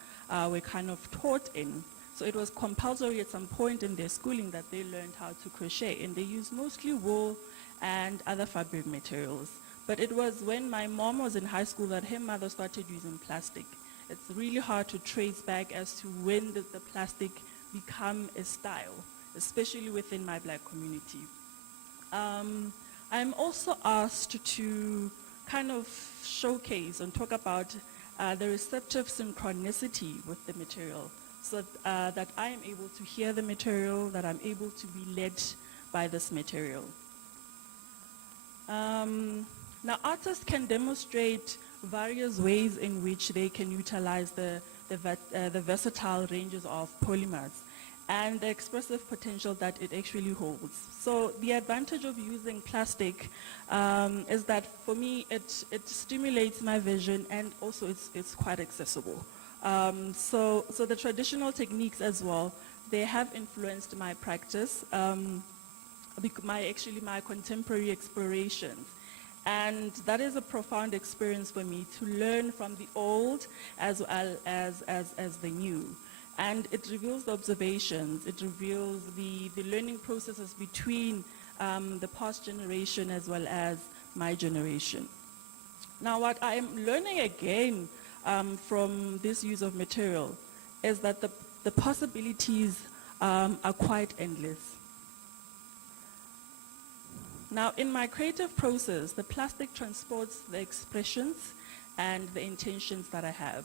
were kind of taught in, so it was compulsory at some point in their schooling that they learned how to crochet, and they used mostly wool and other fabric materials. But it was when my mom was in high school that her mother started using plastic. It's really hard to trace back as to when did the plastic become a style, especially within my Black community. I'm also asked to kind of showcase and talk about the receptive synchronicity with the material, so that I am able to hear the material, that I'm able to be led by this material. Now, artists can demonstrate various ways in which they can utilize the versatile ranges of polymers and the expressive potential that it actually holds. So the advantage of using plastic is that for me it stimulates my vision, and also it's quite accessible. So the traditional techniques as well, they have influenced my practice, my contemporary explorations. And that is a profound experience for me, to learn from the old as well as the new. And it reveals the observations, it reveals the learning processes between the past generation as well as my generation. Now, what I am learning again from this use of material is that the possibilities are quite endless. Now, in my creative process, the plastic transports the expressions and the intentions that I have,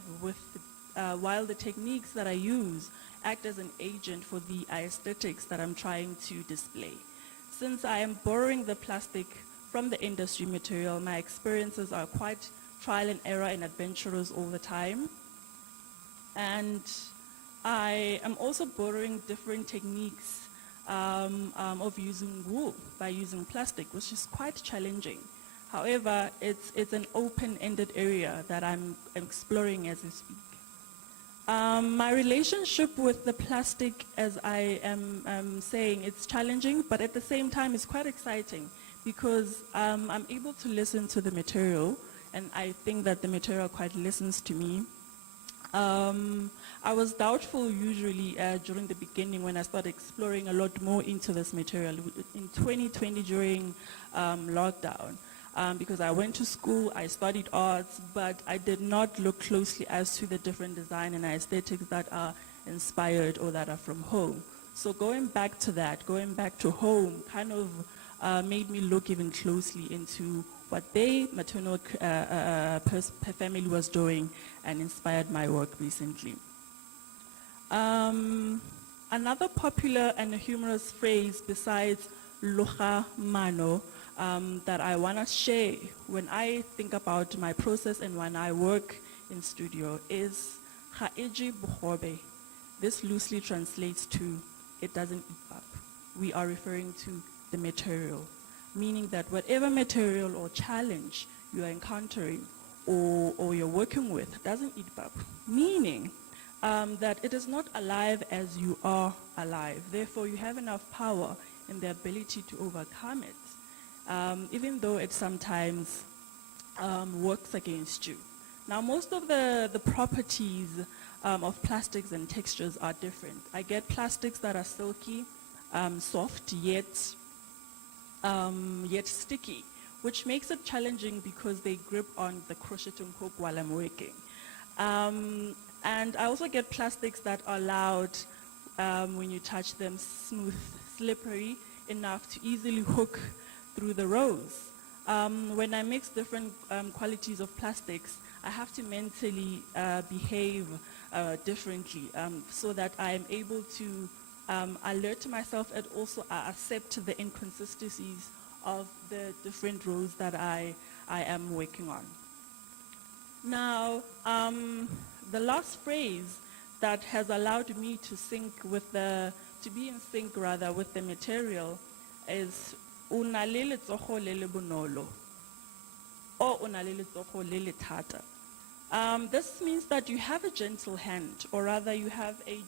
while the techniques that I use act as an agent for the aesthetics that I'm trying to display. Since I am borrowing the plastic from the industry material, my experiences are quite trial and error and adventurous all the time. And I am also borrowing different techniques of using wool by using plastic, which is quite challenging. However, it's an open-ended area that I'm exploring as we speak. My relationship with the plastic, as I am saying, it's challenging, but at the same time it's quite exciting, because I'm able to listen to the material, and I think that the material quite listens to me. I was doubtful usually during the beginning when I started exploring a lot more into this material in 2020 during lockdown, because I went to school, I studied arts, but I did not look closely as to the different design and aesthetics that are inspired or that are from home. So going back to that, going back to home, kind of made me look even closely into what their maternal family was doing, and inspired my work recently. Another popular and humorous phrase besides "loga mano" that I want to share when I think about my process and when I work in studio is "ga eje bogobe." This loosely translates to "it doesn't eat up." We are referring to the material, meaning that whatever material or challenge you are encountering or you're working with doesn't eat up, meaning that it is not alive as you are alive. Therefore, you have enough power and the ability to overcome it, even though it sometimes works against you. Now, most of the properties of plastics and textures are different. I get plastics that are silky, soft, yet sticky, which makes it challenging because they grip on the crocheting hook while I'm working. And I also get plastics that are loud when you touch them, smooth, slippery enough to easily hook through the rose. When I mix different qualities of plastics, I have to mentally behave differently so that I am able to alert myself and also accept the inconsistencies of the different roles that I am working on. Now, the last phrase that has allowed me to be in sync rather with the material is "Una le letsogo le le bonolo," or "Una le letsogo le le thata." This means that you have a gentle hand, or rather you have a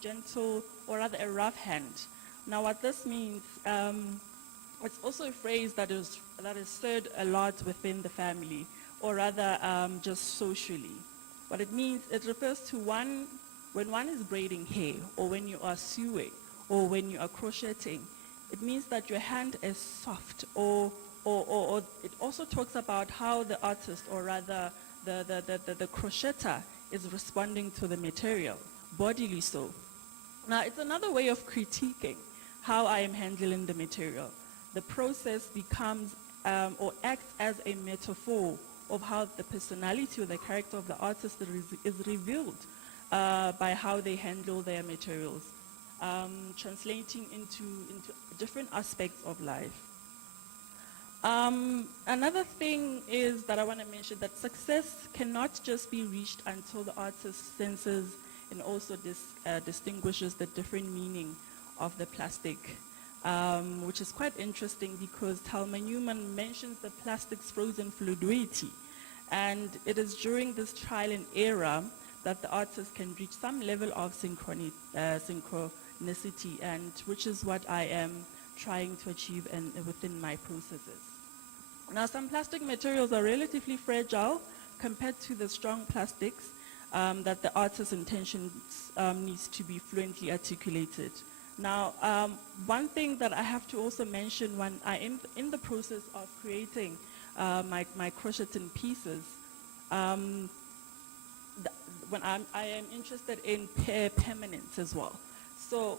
rough hand. Now what this means, it's also a phrase that is said a lot within the family, or rather just socially. What it means, it refers to when one is braiding hair, or when you are sewing, or when you are crocheting. It means that your hand is soft, or it also talks about how the artist, or rather the crocheter, is responding to the material, bodily so. Now, it's another way of critiquing how I am handling the material. The process becomes or acts as a metaphor of how the personality or the character of the artist is revealed by how they handle their materials, translating into different aspects of life. Another thing is that I want to mention that success cannot just be reached until the artist senses and also distinguishes the different meaning of the plastic, which is quite interesting because Talma Newman mentions the plastic's frozen fluidity, and it is during this trial and error that the artist can reach some level of synchronicity, and which is what I am trying to achieve within my processes. Now, some plastic materials are relatively fragile compared to the strong plastics that the artist's intentions needs to be fluently articulated. Now, one thing that I have to also mention when I am in the process of creating my crocheting pieces, when I am interested in permanence as well. So,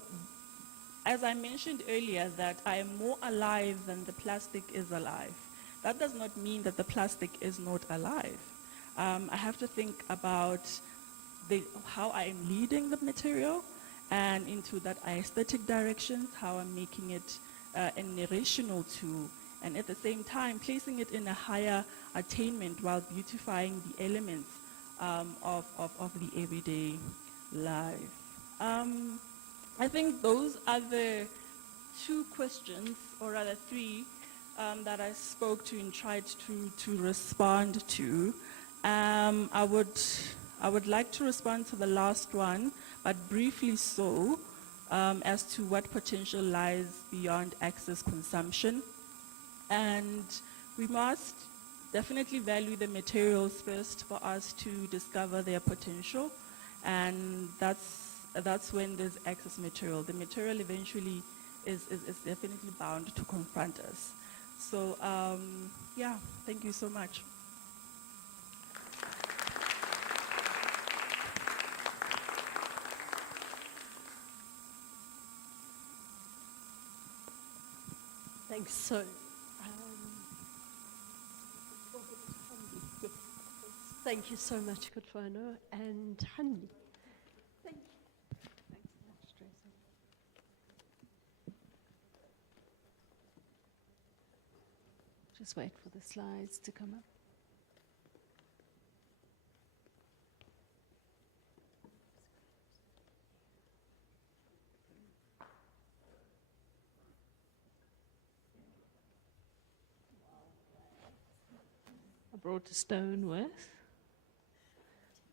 as I mentioned earlier, that I am more alive than the plastic is alive. That does not mean that the plastic is not alive. I have to think about how I am leading the material and into that aesthetic direction, how I'm making it a narrational tool, and at the same time placing it in a higher attainment while beautifying the elements of the everyday life. I think those are the two questions, or rather three, that I spoke to and tried to respond to. I would like to respond to the last one, but briefly so, as to what potential lies beyond excess consumption. And we must definitely value the materials first for us to discover their potential, and that's when there's excess material. The material eventually is definitely bound to confront us. So, yeah, thank you so much. Thanks. So, thank you so much, Kutwano and Hanli. Thank you. Thanks so much, Tracy. Just wait for the slides to come up. I brought a stone with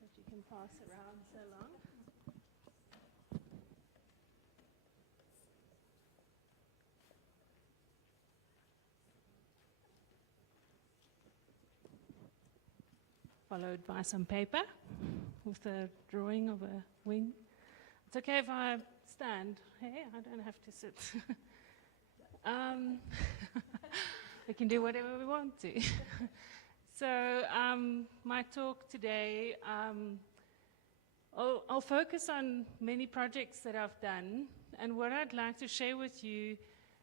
that you can pass around so long. Followed by some paper with a drawing of a wing. It's okay if I stand. Hey, I don't have to sit. We can do whatever we want to. So my talk today, I'll focus on many projects that I've done, and what I'd like to share with you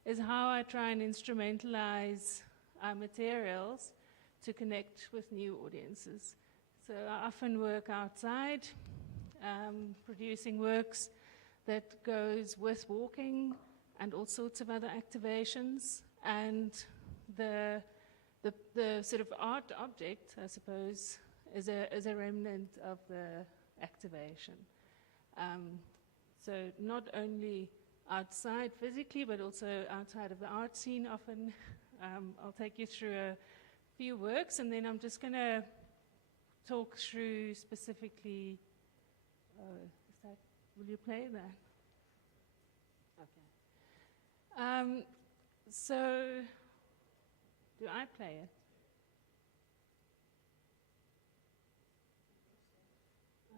is how I try and instrumentalize materials to connect with new audiences. So I often work outside, producing works that goes with walking and all sorts of other activations. And the sort of art object, I suppose, is a remnant of the activation. So not only outside physically, but also outside of the art scene often. I'll take you through a few works, and then I'm just going to talk through specifically. Will you play that? Okay. So, do I play it?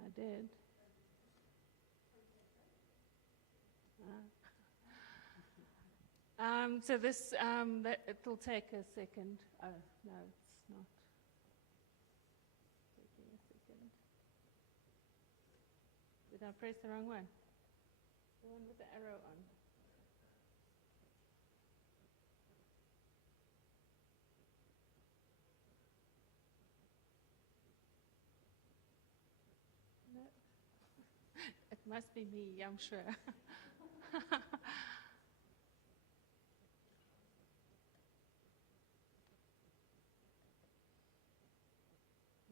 I did. So this, it'll take a second. Oh, no, it's not. Taking a second. Did I press the wrong one? The one with the arrow on. No. It must be me, I'm sure.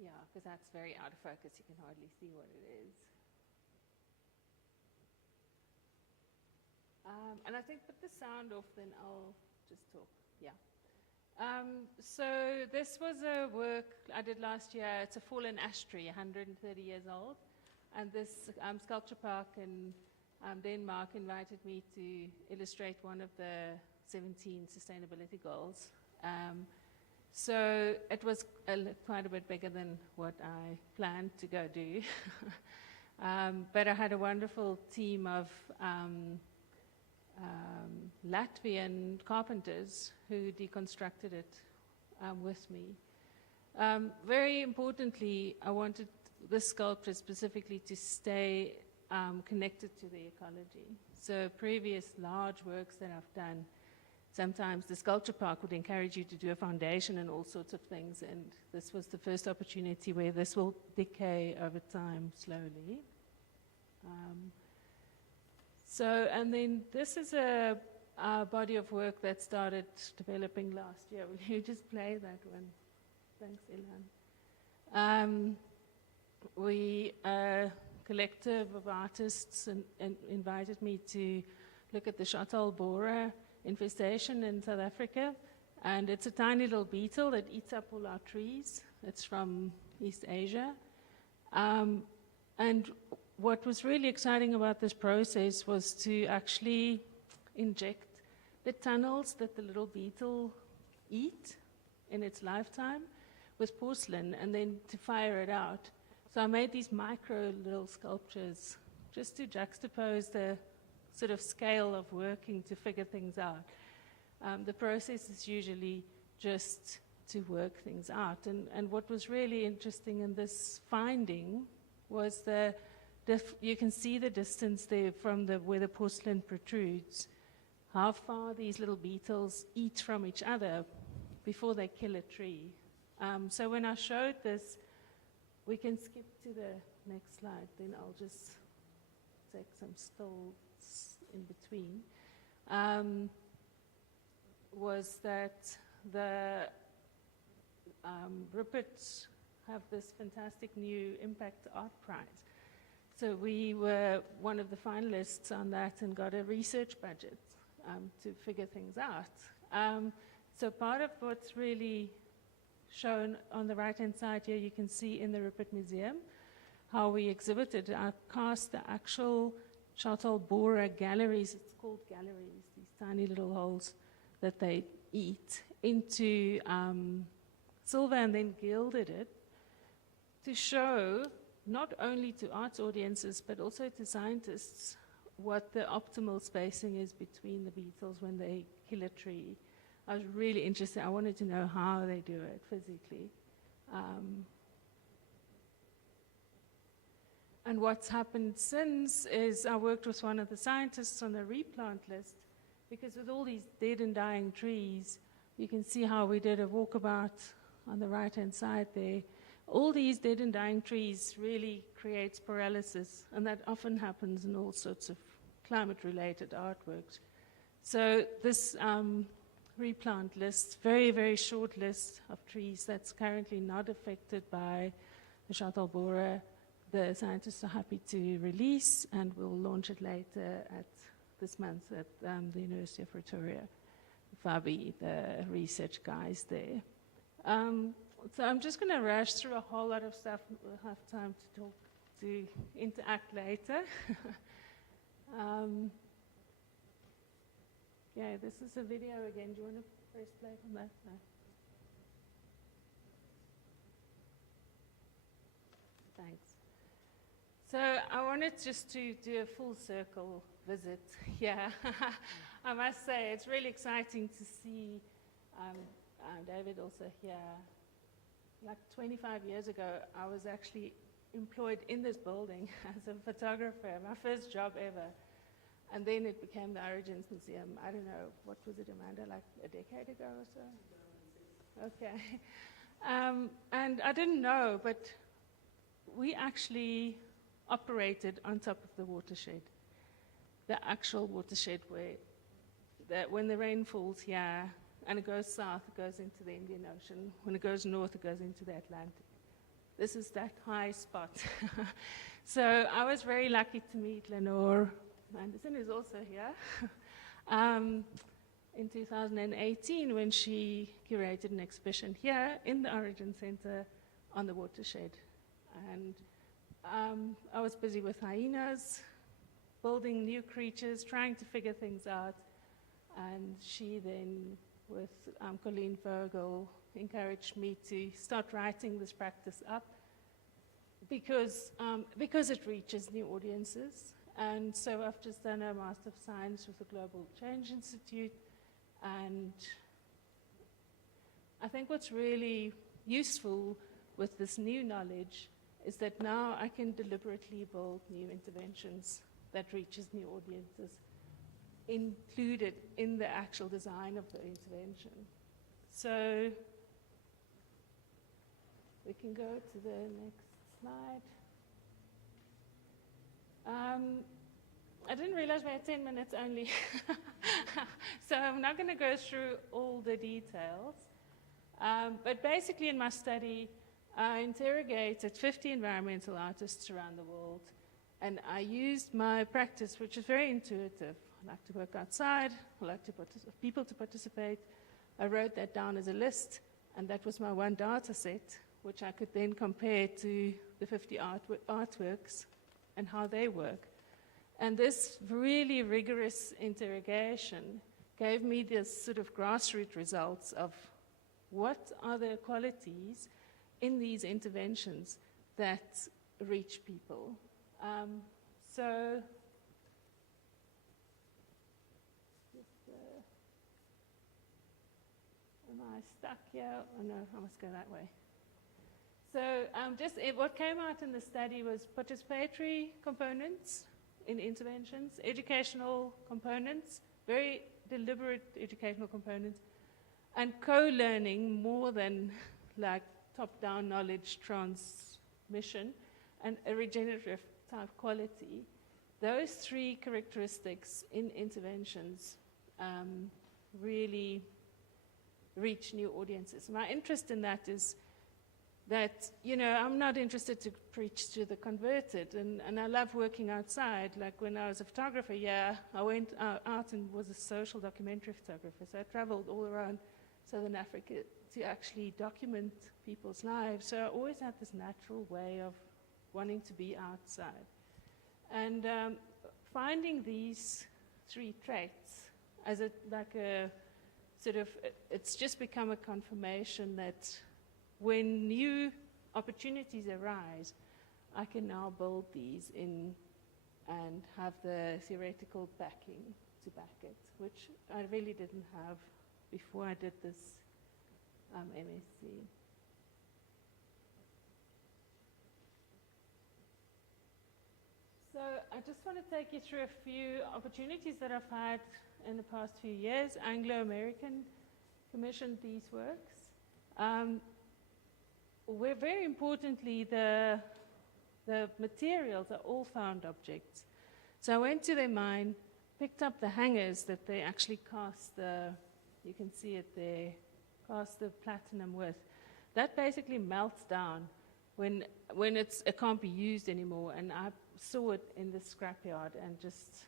Yeah, because that's very out of focus. You can hardly see what it is. And I think put the sound off, then I'll just talk. Yeah. So this was a work I did last year. It's a fallen ash tree, 130 years old. And this sculpture park in Denmark invited me to illustrate one of the 17 sustainability goals. So it was quite a bit bigger than what I planned to go do. But I had a wonderful team of Latvian carpenters who deconstructed it with me. Very importantly, I wanted this sculpture specifically to stay connected to the ecology. So previous large works that I've done, sometimes the sculpture park would encourage you to do a foundation and all sorts of things, and this was the first opportunity where this will decay over time slowly. And then this is a body of work that started developing last year. Will you just play that one? Thanks, Ilan. A collective of artists and invited me to look at the shuttle borer infestation in South Africa, and it's a tiny little beetle that eats up all our trees. It's from East Asia. And what was really exciting about this process was to actually inject the tunnels that the little beetle eat in its lifetime with porcelain and then to fire it out. So I made these micro little sculptures just to juxtapose the sort of scale of working to figure things out. The process is usually just to work things out. And what was really interesting in this finding was you can see the distance there from where the porcelain protrudes, how far these little beetles eat from each other before they kill a tree. So when I showed this, we can skip to the next slide, then I'll just take some stills in between. Was that the Rupert have this fantastic new Impact Art Prize. So we were one of the finalists on that and got a research budget to figure things out. So part of what's really shown on the right-hand side here, you can see in the Rupert Museum how we exhibited. I cast the actual shuttle borer galleries, it's called galleries, these tiny little holes that they eat, into silver and then gilded it to show not only to arts audiences but also to scientists what the optimal spacing is between the beetles when they kill a tree. I was really interested. I wanted to know how they do it physically. And what's happened since is I worked with one of the scientists on the replant list, because with all these dead and dying trees, You can see how we did a walkabout on the right-hand side there. All these dead and dying trees really creates paralysis, and that often happens in all sorts of climate-related artworks. So this replant list, very, very short list of trees that's currently not affected by the shuttle borer, the scientists are happy to release, and we'll launch it later this month at the University of Pretoria. Fabi, the research guys there. So I'm just going to rush through a whole lot of stuff. We'll have time to interact later. Yeah, this is a video again. Do you want to press play on that? No. Thanks. So I wanted just to do a full circle visit. Yeah, I must say it's really exciting to see David also here. Like 25 years ago, I was actually employed in this building as a photographer, my first job ever. And then it became the Origins Museum. I don't know, what was it, Amanda, like a decade ago or so? Okay. And I didn't know, but we actually operated on top of the watershed, the actual watershed where when the rain falls here and it goes south, it goes into the Indian Ocean. When it goes north, it goes into the Atlantic. This is that high spot. So I was very lucky to meet Lenore Anderson, who's also here, in 2018 when she curated an exhibition here in the Origin Center on the watershed. And I was busy with hyenas, building new creatures, trying to figure things out. And she then, with Colleen Vogel, encouraged me to start writing this practice up because it reaches new audiences. And so I've just done a Master of Science with the Global Change Institute. And I think what's really useful with this new knowledge is that now I can deliberately build new interventions that reaches new audiences, included in the actual design of the intervention. So we can go to the next slide. I didn't realize we had 10 minutes only. So I'm not going to go through all the details. But basically in my study, I interrogated 50 environmental artists around the world. And I used my practice, which is very intuitive. I like to work outside. I like people to participate. I wrote that down as a list. And that was my one data set, which I could then compare to the 50 artworks and how they work. And this really rigorous interrogation gave me this sort of grassroots results of what are the qualities in these interventions that reach people. So am I stuck here? Oh no, I must go that way. So what came out in the study was participatory components in interventions, educational components, very deliberate educational components, and co-learning more than like top-down knowledge transmission, and a regenerative type quality. Those three characteristics in interventions really reach new audiences. My interest in that is that, I'm not interested to preach to the converted, and I love working outside. Like when I was a photographer, I went out and was a social documentary photographer, so I traveled all around Southern Africa to actually document people's lives. So I always had this natural way of wanting to be outside. And finding these three traits as it's just become a confirmation that when new opportunities arise, I can now build these in and have the theoretical backing to back it, which I really didn't have before I did this MSc. So I just want to take you through a few opportunities that I've had in the past few years. Anglo-American commissioned these works. Where very importantly, the materials are all found objects. So I went to their mine, picked up the hangers that they actually cast you can see it there, cast the platinum with. That basically melts down when it can't be used anymore. And I saw it in the scrapyard and just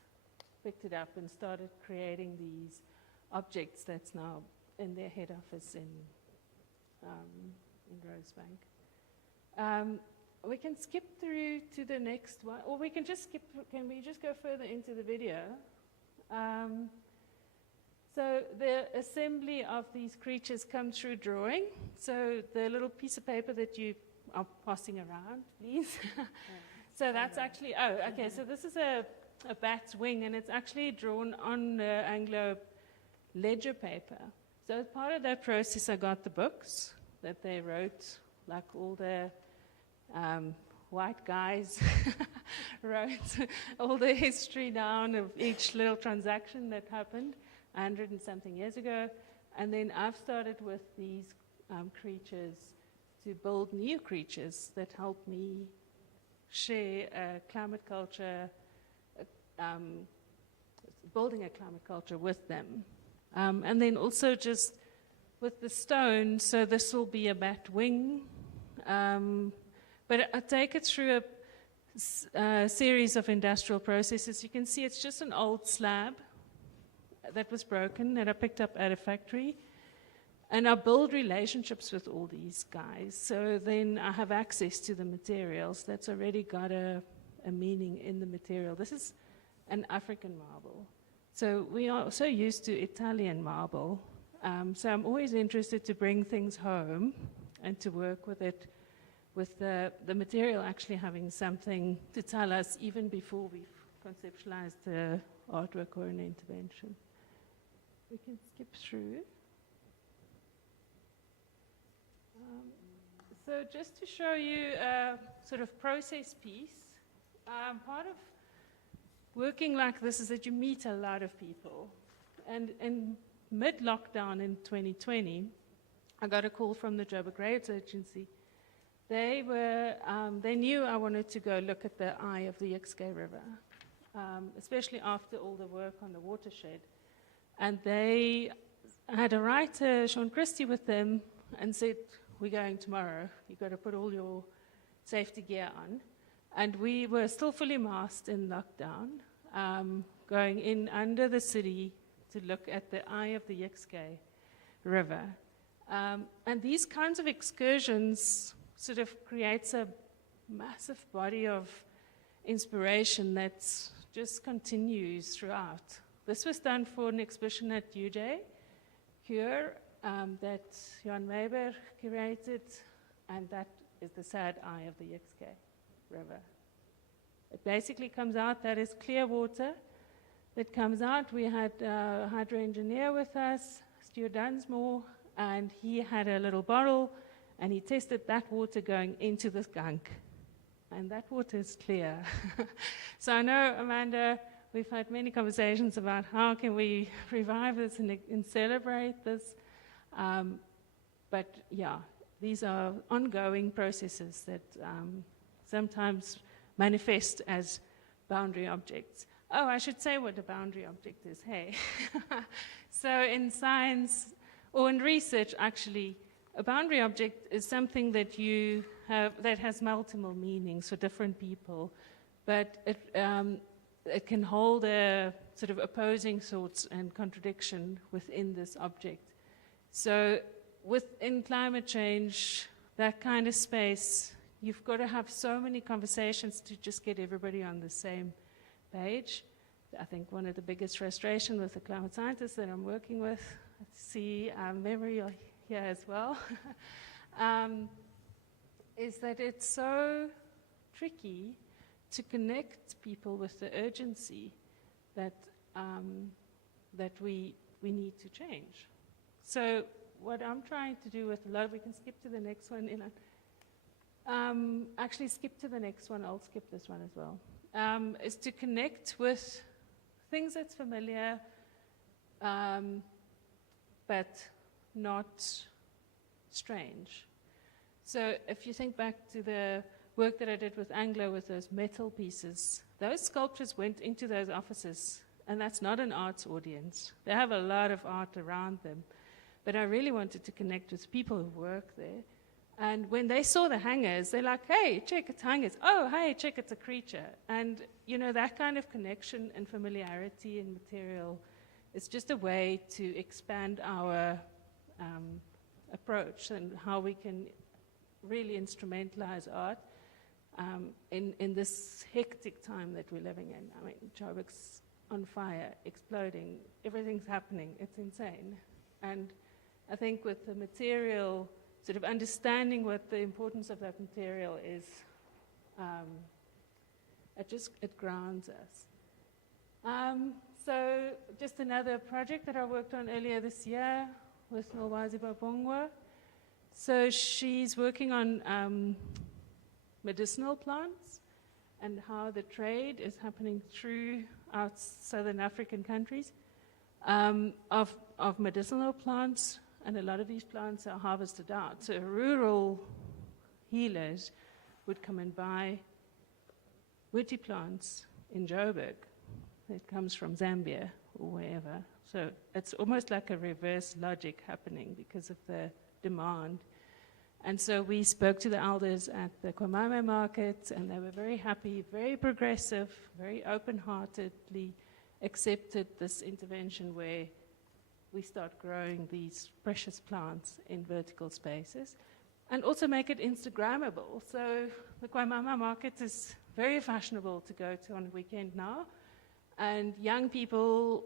picked it up and started creating these objects that's now in their head office in Rosebank. We can skip through to the next one, or we can just skip. Can we just go further into the video? So the assembly of these creatures come through drawing. So the little piece of paper that you are passing around, please. So that's actually, okay, so this is a bat's wing, and it's actually drawn on Anglo ledger paper. So as part of that process, I got the books that they wrote, like all the white guys wrote all the history down of each little transaction that happened 100 and something years ago. And then I've started with these creatures to build new creatures that help me share a climate culture, building a climate culture with them. And then also just with the stone, so this will be a bat wing. But I take it through a series of industrial processes. You can see it's just an old slab that was broken that I picked up at a factory. And I build relationships with all these guys. So then I have access to the materials that's already got a meaning in the material. This is an African marble. So we are so used to Italian marble. So I'm always interested to bring things home and to work with it, with the material actually having something to tell us even before we've conceptualized the artwork or an intervention. We can skip through. So just to show you a sort of process piece, part of working like this is that you meet a lot of people. And in mid-lockdown in 2020, I got a call from the Joburg Rates Agency. They knew I wanted to go look at the eye of the Yxgay River, especially after all the work on the watershed. And they had a writer, Sean Christie, with them and said, "We're going tomorrow. You've got to put all your safety gear on." And we were still fully masked in lockdown, going in under the city to look at the eye of the Yxgay River. And these kinds of excursions sort of creates a massive body of inspiration that just continues throughout. This was done for an exhibition at UJ, Cure, that Jan Weber curated, and that is the sad eye of the Yxgay River. It basically comes out, that is clear water that comes out. We had a hydro engineer with us, Stuart Dunsmore, and he had a little bottle, and he tested that water going into the gunk. And that water is clear. So I know, Amanda, we've had many conversations about how can we revive this and celebrate this. But yeah, these are ongoing processes that sometimes manifest as boundary objects. Oh, I should say what a boundary object is, hey. So in science, or in research actually, a boundary object is something that you have that has multiple meanings for different people, but it can hold a sort of opposing thoughts and contradiction within this object. So within climate change, that kind of space, you've got to have so many conversations to just get everybody on the same page. I think one of the biggest frustrations with the climate scientists that I'm working with, I see Memory here as well, is that it's so tricky to connect people with the urgency that we need to change. So what I'm trying to do with a lot, we can skip to the next one, Ilan. Actually skip to the next one, I'll skip this one as well, is to connect with things that's familiar, but not strange. So if you think back to the work that I did with Anglo with those metal pieces, those sculptures went into those offices, and that's not an arts audience. They have a lot of art around them, but I really wanted to connect with people who work there. And when they saw the hangers, they're like, hey, check, it's hangers. Oh, hey, check, it's a creature. And, you know, that kind of connection and familiarity in material is just a way to expand our approach and how we can really instrumentalize art in this hectic time that we're living in. I mean, Joburg's on fire, exploding, everything's happening, it's insane. And I think with the material, sort of understanding what the importance of that material is, it grounds us. So just another project that I worked on earlier this year with Nolwazi Babongwa. So she's working on medicinal plants and how the trade is happening throughout southern African countries of medicinal plants, and a lot of these plants are harvested out. So rural healers would come and buy woody plants in Joburg. It comes from Zambia or wherever. So it's almost like a reverse logic happening because of the demand. And so we spoke to the elders at the Kwamame market, and they were very happy, very progressive, very open-heartedly accepted this intervention where we start growing these precious plants in vertical spaces and also make it Instagrammable. So the Kwamama market is very fashionable to go to on a weekend now, and young people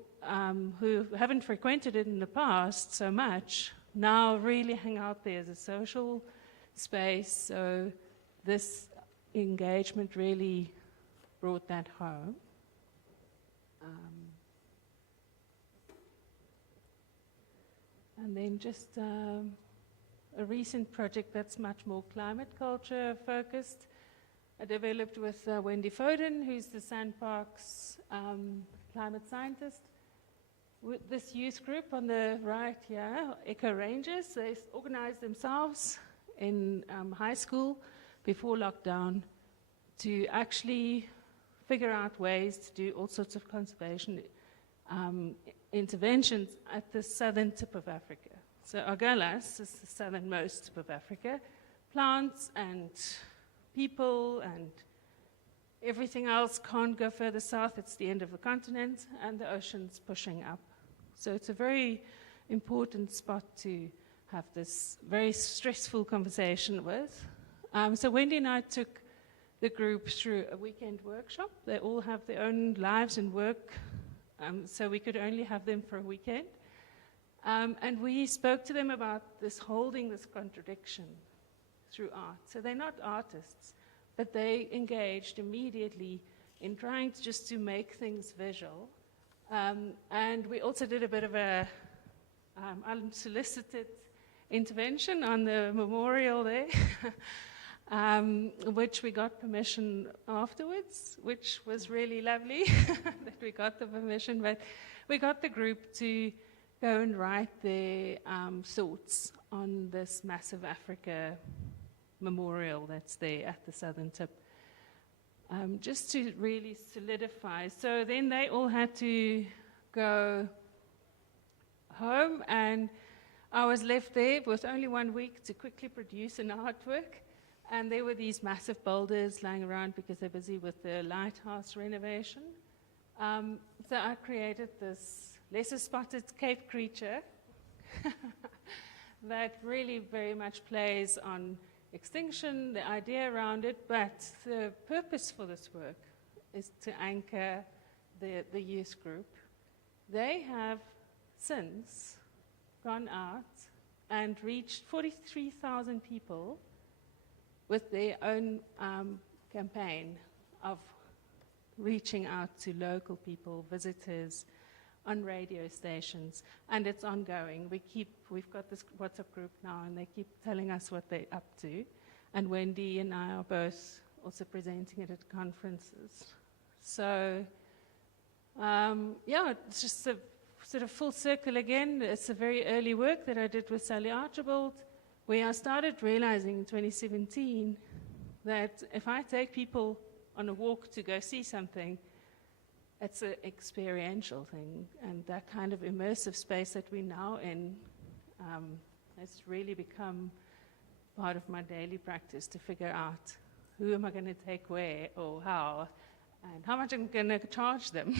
who haven't frequented it in the past so much now really hang out there as a social space. So this engagement really brought that home. And then just a recent project that's much more climate culture focused. I developed with Wendy Foden, who's the Sandparks climate scientist. With this youth group on the right here, Eco Rangers, they organized themselves in high school before lockdown to actually figure out ways to do all sorts of conservation interventions at the southern tip of Africa. So Agulhas is the southernmost tip of Africa. Plants and people and everything else can't go further south. It's the end of the continent, and the ocean's pushing up. So it's a very important spot to have this very stressful conversation with. So Wendy and I took the group through a weekend workshop. They all have their own lives and work, so we could only have them for a weekend. And we spoke to them about this holding this contradiction through art. So they're not artists, but they engaged immediately in trying to make things visual. And we also did a bit of a unsolicited intervention on the memorial there, which we got permission afterwards, which was really lovely that we got the permission. But we got the group to go and write their thoughts on this massive Africa memorial that's there at the southern tip, just to really solidify. So then they all had to go home, and I was left there with only 1 week to quickly produce an artwork. And there were these massive boulders lying around because they're busy with the lighthouse renovation. So I created this lesser spotted Cape creature that really very much plays on extinction, the idea around it, but the purpose for this work is to anchor the youth group. They have since gone out and reached 43,000 people with their own campaign of reaching out to local people, visitors, on radio stations, and it's ongoing. We've got this WhatsApp group now, and they keep telling us what they're up to. And Wendy and I are both also presenting it at conferences. So, it's just a sort of full circle again. It's a very early work that I did with Sally Archibald, where I started realizing in 2017 that if I take people on a walk to go see something, it's an experiential thing. And that kind of immersive space that we're now in has really become part of my daily practice to figure out who am I going to take where or how, and how much I'm going to charge them,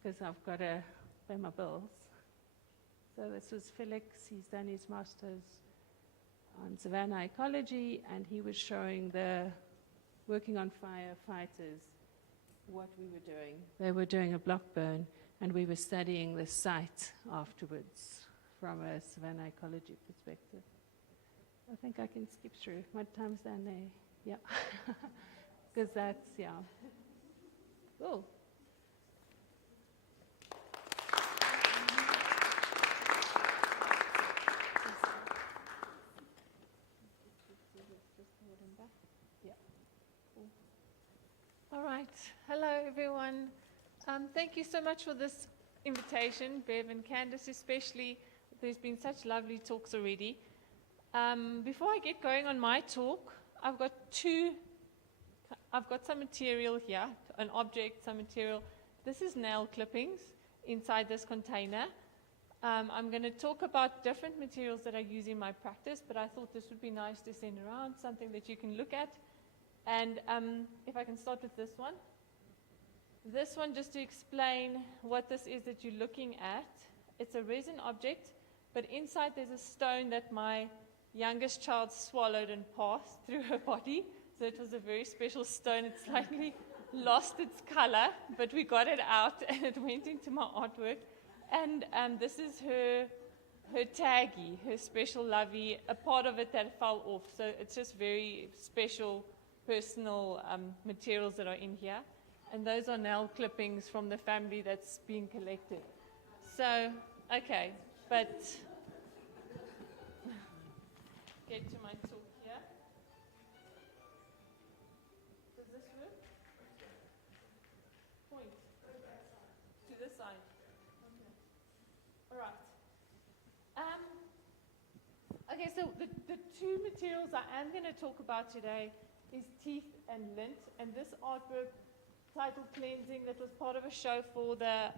because I've got to pay my bills. So this was Felix. He's done his master's on Savannah ecology, and he was showing the working on firefighters what we were doing. They were doing a block burn, and we were studying the site afterwards from a Savannah ecology perspective. I think I can skip through. My time's down there. Yeah. Because that's, yeah. Cool. All right. Hello, everyone. Thank you so much for this invitation, Bev and Candice especially. There's been such lovely talks already. Before I get going on my talk, I've got some material here, an object, some material. This is nail clippings inside this container. I'm going to talk about different materials that I use in my practice, but I thought this would be nice to send around, something that you can look at. And if I can start with this one. This one, just to explain what this is that you're looking at. It's a resin object, but inside there's a stone that my youngest child swallowed and passed through her body. So it was a very special stone. It slightly lost its color, but we got it out and it went into my artwork. And this is her taggy, her special lovey, a part of it that fell off. So it's just very special personal materials that are in here. And those are nail clippings from the family that's being collected. So, okay, but get to my talk here. Does this work? Point to this side. Okay. All right. Okay, so the two materials I am going to talk about today is teeth and lint, and this artwork titled Cleansing, that was part of a show for the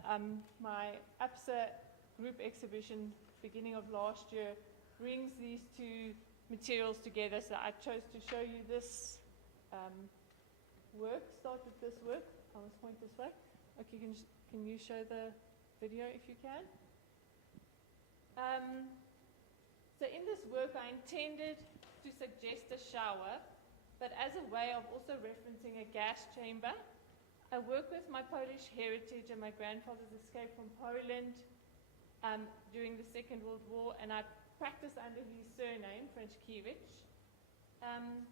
my APSA group exhibition beginning of last year, brings these two materials together. So I chose to show you this work. Start with this work. I must point this way. Okay, can you show the video if you can? So in this work I intended to suggest a shower, but as a way of also referencing a gas chamber. I work with my Polish heritage, and my grandfather's escaped from Poland during the Second World War, and I practice under his surname, Franczkiewicz.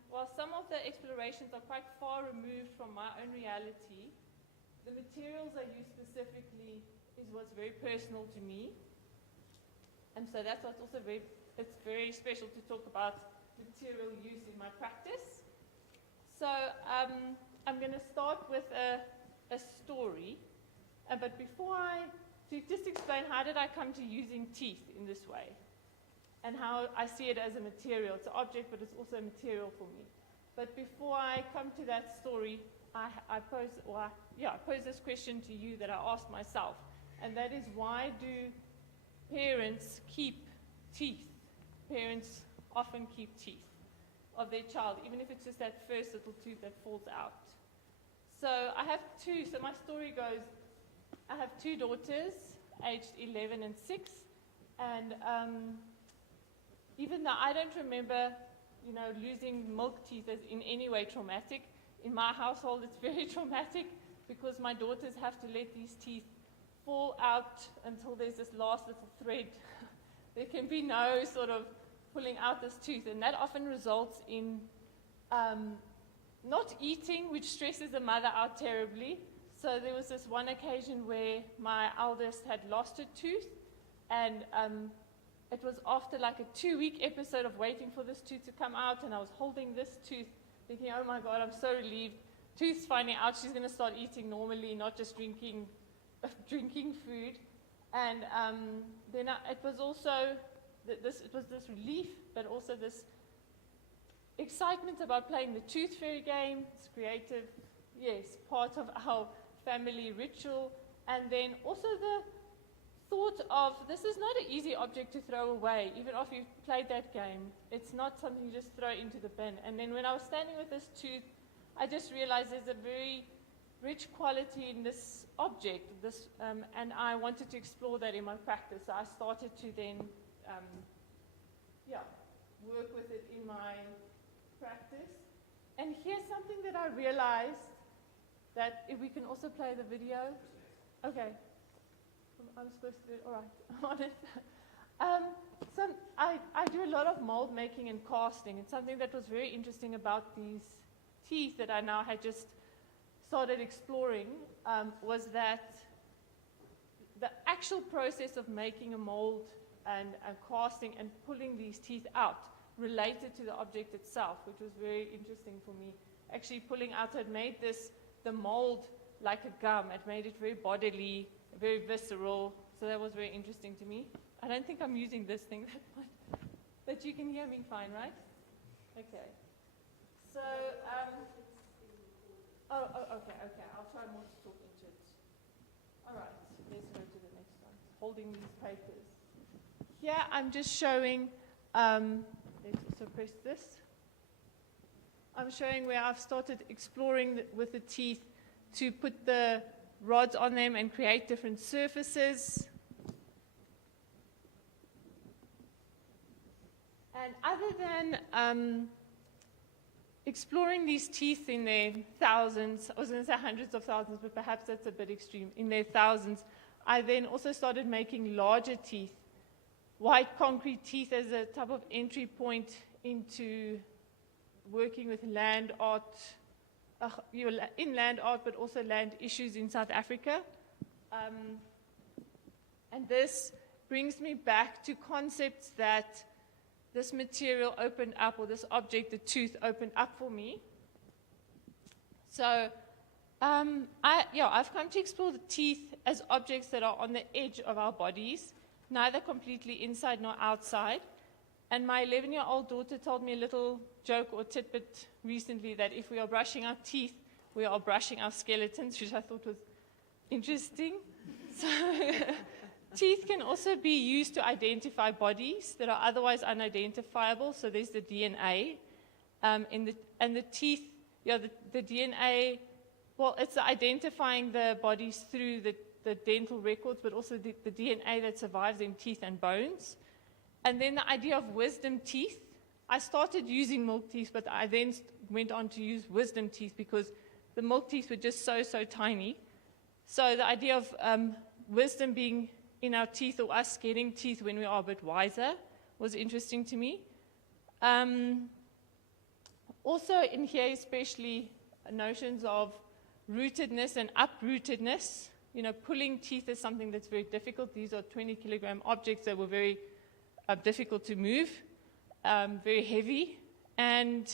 While some of the explorations are quite far removed from my own reality, the materials I use specifically is what's very personal to me. And so that's what's also it's very special to talk about material use in my practice. So I'm going to start with a story, but before to just explain how did I come to using teeth in this way, and how I see it as a material. It's an object, but it's also a material for me. But before I come to that story, I pose this question to you that I asked myself, and that is, why do parents keep teeth? Parents often keep teeth of their child, even if it's just that first little tooth that falls out. So I have two, so my story goes, I have two daughters, aged 11 and 6, and even though I don't remember, losing milk teeth as in any way traumatic, in my household it's very traumatic, because my daughters have to let these teeth fall out until there's this last little thread. There can be no sort of pulling out this tooth, and that often results in not eating, which stresses the mother out terribly. So there was this one occasion where my eldest had lost a tooth, and it was after like a 2-week episode of waiting for this tooth to come out, and I was holding this tooth thinking, oh my God, I'm so relieved. Tooth's finally out, she's going to start eating normally, not just drinking food. And then it was also this relief, but also this excitement about playing the tooth fairy game. It's creative, yes, part of our family ritual. And then also the thought of this is not an easy object to throw away, even after you've played that game. It's not something you just throw into the bin. And then when I was standing with this tooth, I just realized there's a very rich quality in this object, and I wanted to explore that in my practice. So I started to then work with it in my practice. And here's something that I realized, that if we can also play the video. Okay. I'm supposed to do it. All right. I'm on it. So I do a lot of mold making and casting. And something that was very interesting about these teeth that I now had just started exploring was that the actual process of making a mold and casting and pulling these teeth out related to the object itself, which was very interesting for me. Actually pulling out, so it made the mold like a gum. It made it very bodily, very visceral. So that was very interesting to me. I don't think I'm using this thing that much, but you can hear me fine, right? Okay. So, okay. I'll try more to talk into it. All right, let's go to the next one. Holding these papers. Here I'm just showing, let's also press this. I'm showing where I've started exploring with the teeth to put the rods on them and create different surfaces. And other than exploring these teeth in their thousands, I was going to say hundreds of thousands, but perhaps that's a bit extreme, in their thousands, I then also started making larger teeth, white concrete teeth as a type of entry point into working with land art, in land art, but also land issues in South Africa. And this brings me back to concepts that this material opened up, or this object, the tooth, opened up for me. So I've come to explore the teeth as objects that are on the edge of our bodies, neither completely inside nor outside. And my 11-year-old daughter told me a little joke or tidbit recently that if we are brushing our teeth, we are brushing our skeletons, which I thought was interesting. So teeth can also be used to identify bodies that are otherwise unidentifiable. So there's the DNA. And the teeth, the DNA, well, it's identifying the bodies through the dental records, but also the DNA that survives in teeth and bones. And then the idea of wisdom teeth. I started using milk teeth, but I then went on to use wisdom teeth because the milk teeth were just so tiny. So the idea of wisdom being in our teeth, or us getting teeth when we are a bit wiser, was interesting to me. Also in here, especially notions of rootedness and uprootedness. Pulling teeth is something that's very difficult. These are 20-kilogram objects that were very difficult to move, very heavy. And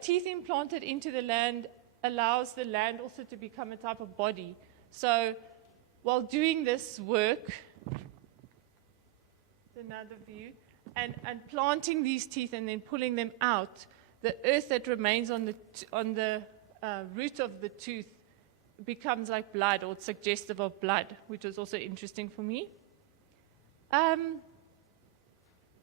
teeth implanted into the land allows the land also to become a type of body. So while doing this work, another view, and planting these teeth and then pulling them out, the earth that remains on the root of the tooth becomes like blood, or it's suggestive of blood, which was also interesting for me.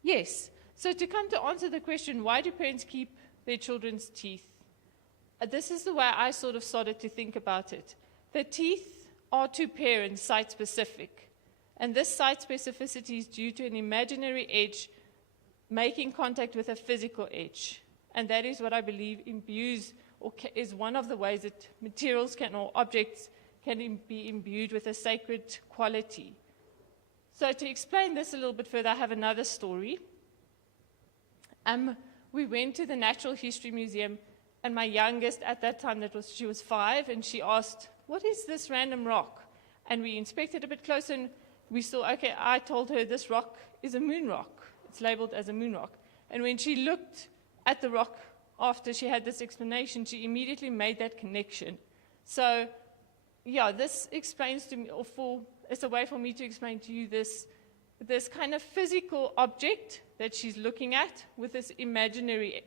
Yes, so to come to answer the question, why do parents keep their children's teeth? This is the way I sort of started to think about it. The teeth are to parents site-specific, and this site specificity is due to an imaginary edge making contact with a physical edge, and that is what I believe imbues, or is one of the ways that materials or objects can be imbued with a sacred quality. So to explain this a little bit further, I have another story. We went to the Natural History Museum, and my youngest at that time, she was 5, and she asked, "What is this random rock?" And we inspected a bit closer, and we saw, I told her this rock is a moon rock. It's labeled as a moon rock. And when she looked at the rock after she had this explanation, she immediately made that connection. So yeah, this explains to me, it's a way for me to explain to you this kind of physical object that she's looking at with this imaginary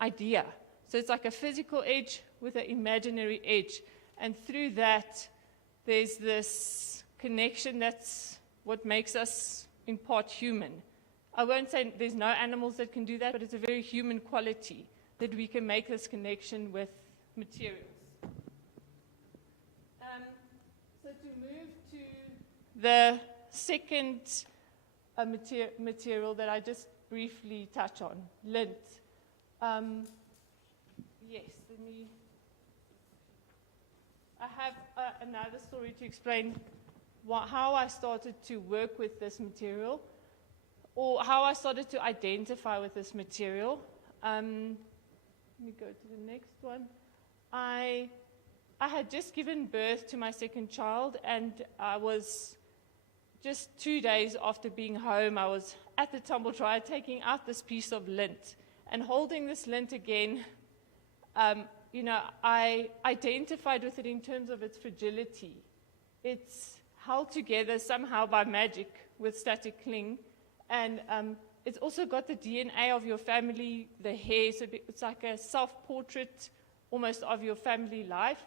idea. So it's like a physical edge with an imaginary edge. And through that, there's this connection that's what makes us in part human. I won't say there's no animals that can do that, but it's a very human quality that we can make this connection with materials. So to move to the second material that I just briefly touch on, lint. Yes, I have another story to explain how I started to work with this material, or how I started to identify with this material. Let me go to the next one. I had just given birth to my second child, and I was just 2 days after being home. I was at the tumble dryer taking out this piece of lint and holding this lint again. I identified with it in terms of its fragility. It's held together somehow by magic with static cling, and it's also got the DNA of your family, the hair, so it's like a self-portrait almost of your family life.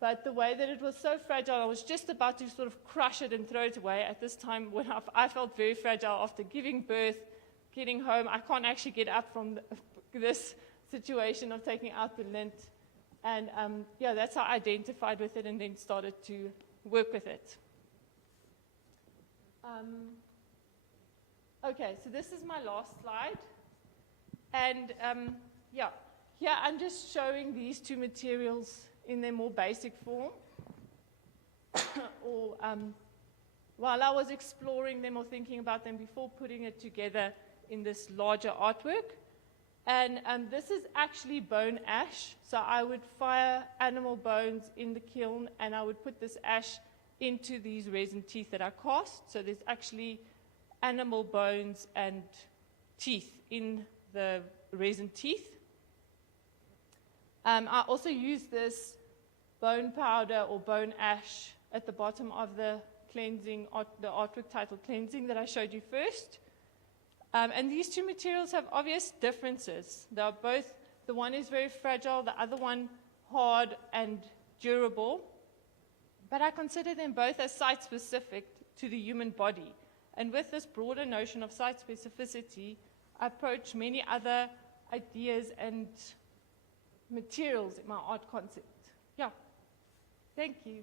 But the way that it was so fragile, I was just about to sort of crush it and throw it away at this time when I felt very fragile after giving birth, getting home. I can't actually get up from this situation of taking out the lint. And that's how I identified with it and then started to work with it. Okay, so this is my last slide. And here I'm just showing these two materials in their more basic form. Or while I was exploring them or thinking about them before putting it together in this larger artwork. And this is actually bone ash. So I would fire animal bones in the kiln, and I would put this ash into these resin teeth that I cast. So there's actually animal bones and teeth in the resin teeth. I also use this bone powder or bone ash at the bottom of the cleansing, the artwork titled Cleansing that I showed you first. And these two materials have obvious differences. They are both, the one is very fragile, the other one hard and durable. But I consider them both as site-specific to the human body. And with this broader notion of site specificity, I approach many other ideas and materials in my art concept. Yeah. Thank you.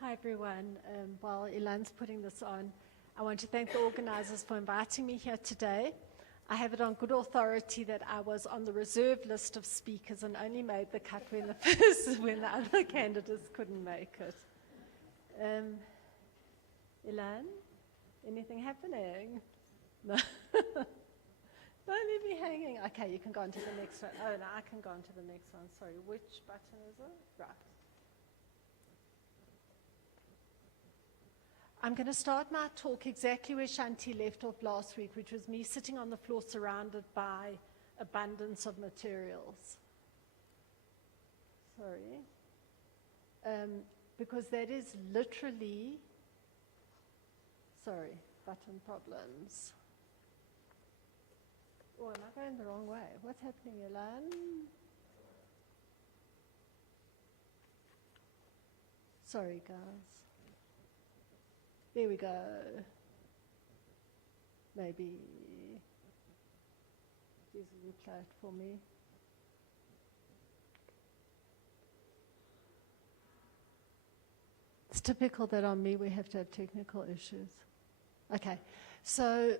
Hi everyone. While Ilan's putting this on, I want to thank the organizers for inviting me here today. I have it on good authority that I was on the reserve list of speakers and only made the cut when the other candidates couldn't make it. Ilan, anything happening? No. Don't leave me hanging. Okay, you can go on to the next one. Oh no, I can go on to the next one. Sorry, which button is it? Right. I'm going to start my talk exactly where Shanti left off last week, which was me sitting on the floor surrounded by abundance of materials. Sorry. Because that is literally, sorry, button problems. Oh, am I going the wrong way? What's happening, Ilan? Sorry, guys. There we go. Maybe this isn't flat for me. It's typical that on me we have to have technical issues. Okay, so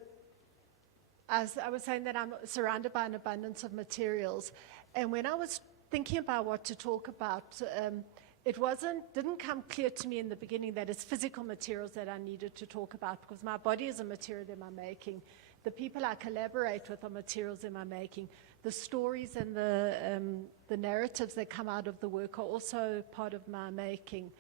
as I was saying that I'm surrounded by an abundance of materials, and when I was thinking about what to talk about, it didn't come clear to me in the beginning that it's physical materials that I needed to talk about, because my body is a material in my making. The people I collaborate with are materials in my making. The stories and the narratives that come out of the work are also part of my making.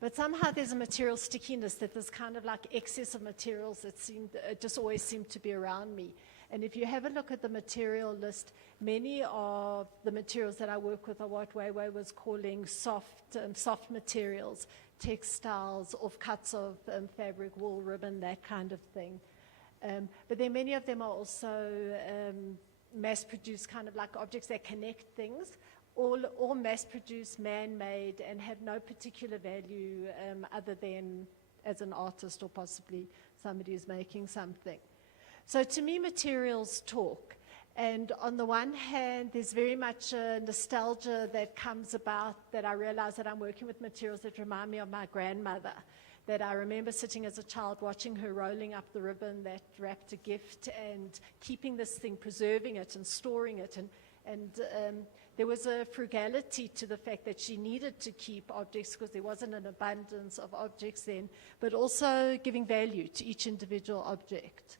But somehow there's a material stickiness, that there's kind of like excess of materials that just always seem to be around me. And if you have a look at the material list, many of the materials that I work with are what Weiwei was calling soft materials, textiles, offcuts of fabric, wool, ribbon, that kind of thing. But then many of them are also mass-produced, kind of like objects that connect things, all mass-produced, man-made, and have no particular value other than as an artist or possibly somebody who's making something. So to me, materials talk. And on the one hand, there's very much a nostalgia that comes about, that I realize that I'm working with materials that remind me of my grandmother, that I remember sitting as a child watching her rolling up the ribbon that wrapped a gift and keeping this thing, preserving it and storing it. And there was a frugality to the fact that she needed to keep objects because there wasn't an abundance of objects then, but also giving value to each individual object.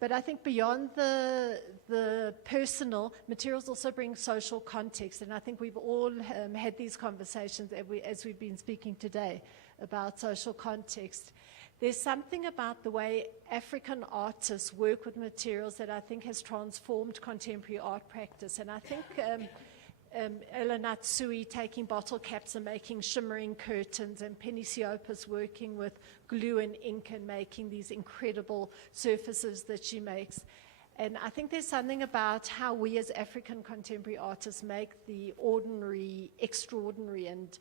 But I think beyond the personal, materials also bring social context, and I think we've all had these conversations as we've been speaking today about social context. There's something about the way African artists work with materials that I think has transformed contemporary art practice, and I think Ella Natsui taking bottle caps and making shimmering curtains, and Penny Siopis working with glue and ink and making these incredible surfaces that she makes. And I think there's something about how we as African contemporary artists make the ordinary extraordinary and,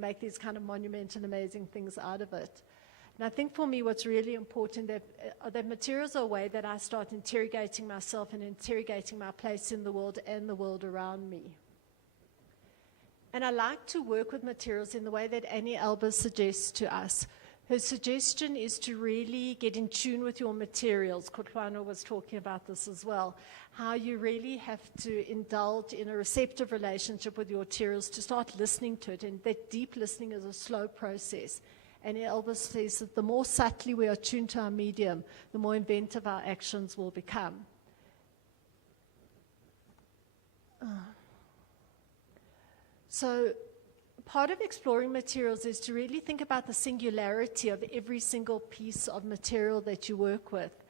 make these kind of monumental, amazing things out of it. And I think for me what's really important that materials are a way that I start interrogating myself and interrogating my place in the world and the world around me. And I like to work with materials in the way that Annie Albers suggests to us. Her suggestion is to really get in tune with your materials. Kutlwano was talking about this as well, how you really have to indulge in a receptive relationship with your materials to start listening to it, and that deep listening is a slow process. And Albers says that the more subtly we are tuned to our medium, the more inventive our actions will become. So part of exploring materials is to really think about the singularity of every single piece of material that you work with.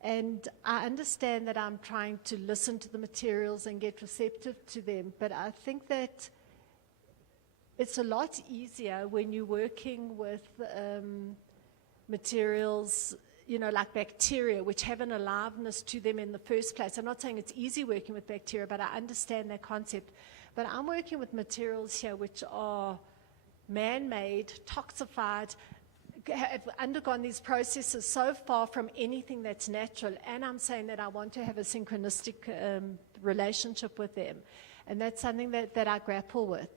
And I understand that I'm trying to listen to the materials and get receptive to them, but I think that it's a lot easier when you're working with materials, like bacteria, which have an aliveness to them in the first place. I'm not saying it's easy working with bacteria, but I understand that concept. But I'm working with materials here which are man-made, toxified, have undergone these processes so far from anything that's natural. And I'm saying that I want to have a synchronistic relationship with them. And that's something that I grapple with.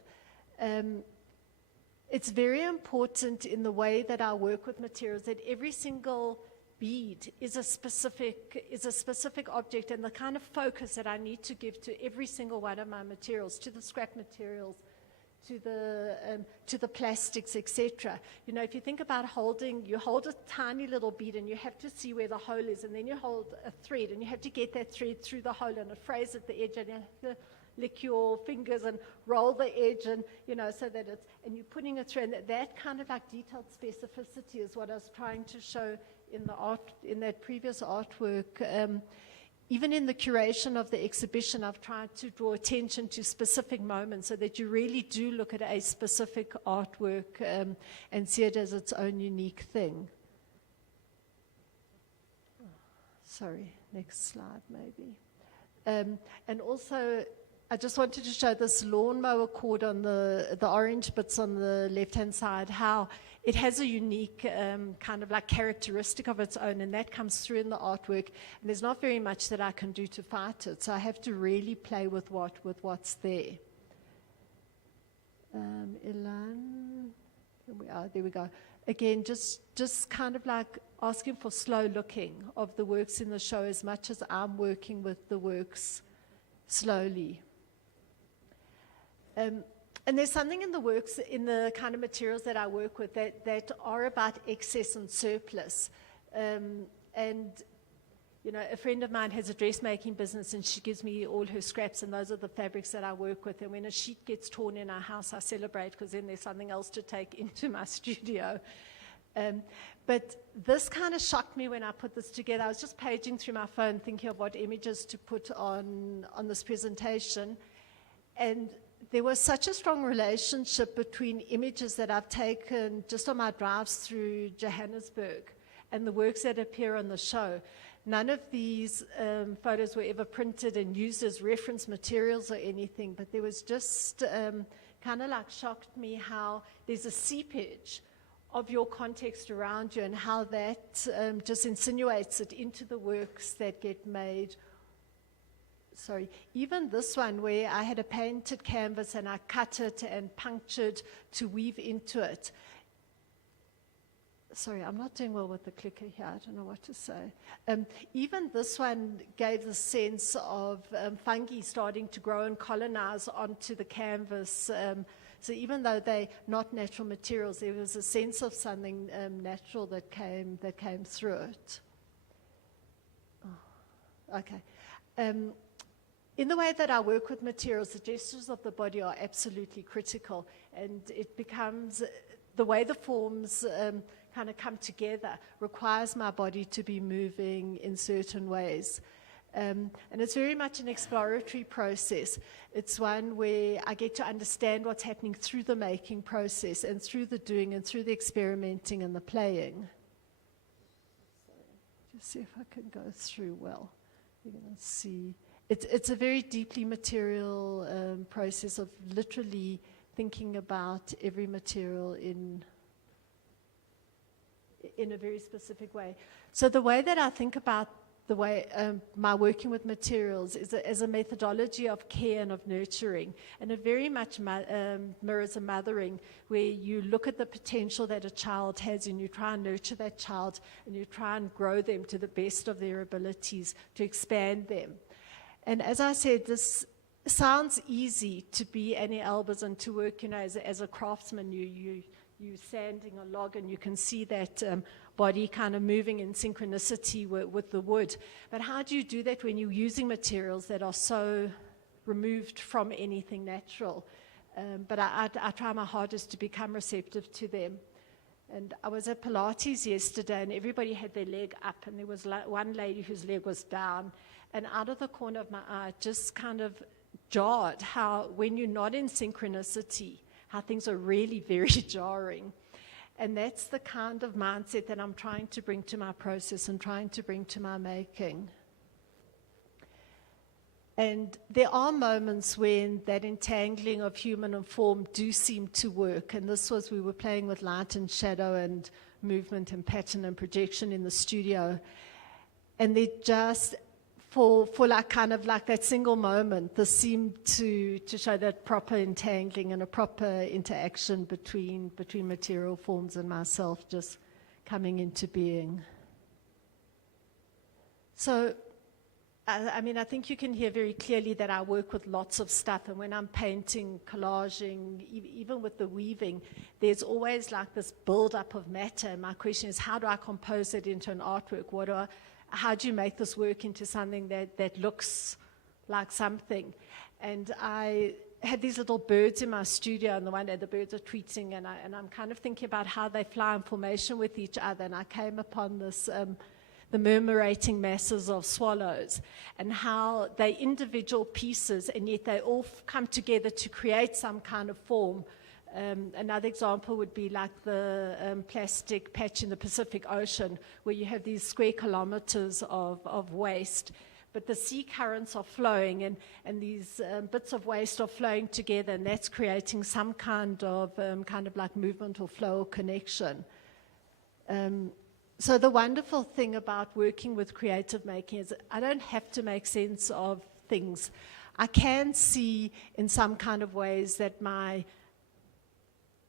It's very important in the way that I work with materials that every single bead is a specific object, and the kind of focus that I need to give to every single one of my materials, to the scrap materials, to the plastics, etc. If you think about you hold a tiny little bead and you have to see where the hole is, and then you hold a thread and you have to get that thread through the hole and it frays at the edge, and you have to lick your fingers and roll the edge, and so that and you're putting it through, and that kind of like detailed specificity is what I was trying to show in the art, in that previous artwork. Even in the curation of the exhibition, I've tried to draw attention to specific moments so that you really do look at a specific artwork and see it as its own unique thing. Sorry, next slide maybe. And also, I just wanted to show this lawnmower cord on the orange bits on the left-hand side, how it has a unique kind of like characteristic of its own, and that comes through in the artwork. And there's not very much that I can do to fight it, so I have to really play with what's there. Ilan, there we go. Again, just kind of like asking for slow looking of the works in the show as much as I'm working with the works slowly. And there's something in the works, in the kind of materials that I work with that are about excess and surplus. And, You know, a friend of mine has a dressmaking business and she gives me all her scraps, and those are the fabrics that I work with. And when a sheet gets torn in our house, I celebrate because then there's something else to take into my studio. But this kind of shocked me when I put this together. I was just paging through my phone thinking of what images to put on this presentation. And there was such a strong relationship between images that I've taken just on my drives through Johannesburg and the works that appear on the show. None of these photos were ever printed and used as reference materials or anything, but there was just kind of like shocked me how there's a seepage of your context around you and how that just insinuates it into the works that get made. Sorry, even this one where I had a painted canvas and I cut it and punctured to weave into it. Sorry, I'm not doing well with the clicker here. I don't know what to say. Even this one gave the sense of fungi starting to grow and colonize onto the canvas. So even though they're not natural materials, there was a sense of something natural that came through it. Oh, okay. In the way that I work with materials, the gestures of the body are absolutely critical, and it becomes the way the forms kind of come together requires my body to be moving in certain ways. And it's very much an exploratory process. It's one where I get to understand what's happening through the making process and through the doing and through the experimenting and the playing. Just see if I can go through well. You're going to see. It's a very deeply material process of literally thinking about every material in a very specific way. So the way that I think about the way my working with materials is as a methodology of care and of nurturing, and it very much mirrors a mothering, where you look at the potential that a child has and you try and nurture that child and you try and grow them to the best of their abilities, to expand them. And as I said, this sounds easy to be Annie Albers and to work, you know, as a craftsman. You're sanding a log and you can see that body kind of moving in synchronicity with the wood. But how do you do that when you're using materials that are so removed from anything natural? But I try my hardest to become receptive to them. And I was at Pilates yesterday and everybody had their leg up, and there was one lady whose leg was down. And out of the corner of my eye, just kind of jarred how when you're not in synchronicity, how things are really very jarring. And that's the kind of mindset that I'm trying to bring to my process and trying to bring to my making. And there are moments when that entangling of human and form do seem to work. And this was, we were playing with light and shadow and movement and pattern and projection in the studio. And they just, for like kind of like that single moment, this seemed to show that proper entangling and a proper interaction between material forms and myself just coming into being. So, I mean, I think you can hear very clearly that I work with lots of stuff, and when I'm painting, collaging, even with the weaving, there's always like this build-up of matter. And my question is, how do I compose it into an artwork? How do you make this work into something that looks like something? And I had these little birds in my studio, and the birds are tweeting, and I'm kind of thinking about how they fly in formation with each other. And I came upon this, the murmurating masses of swallows, and how they're individual pieces, and yet they all come together to create some kind of form. Another example would be like the plastic patch in the Pacific Ocean, where you have these square kilometers of waste, but the sea currents are flowing, and these bits of waste are flowing together, and that's creating some kind of like movement or flow or connection. So the wonderful thing about working with creative making is I don't have to make sense of things. I can see in some kind of ways that my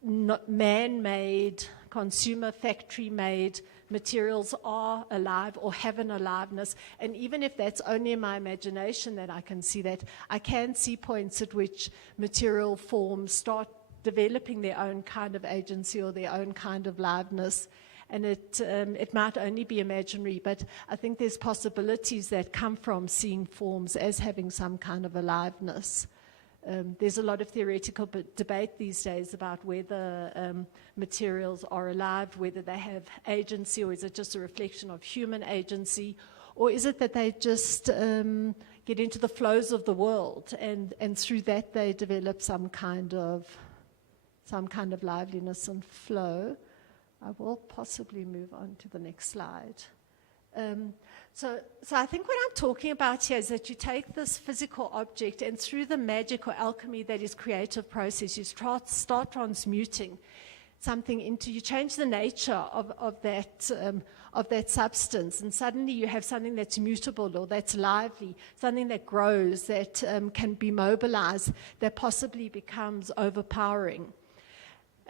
not man-made, consumer factory-made materials are alive or have an aliveness. And even if that's only in my imagination that I can see that, I can see points at which material forms start developing their own kind of agency or their own kind of liveness. And it might only be imaginary, but I think there's possibilities that come from seeing forms as having some kind of aliveness. There's a lot of theoretical debate these days about whether materials are alive, whether they have agency, or is it just a reflection of human agency, or is it that they just get into the flows of the world, and through that they develop some kind of liveliness and flow. I will possibly move on to the next slide. So I think what I'm talking about here is that you take this physical object, and through the magic or alchemy that is creative process, you start transmuting something into, you change the nature of that substance, and suddenly you have something that's mutable or that's lively, something that grows, that can be mobilized, that possibly becomes overpowering.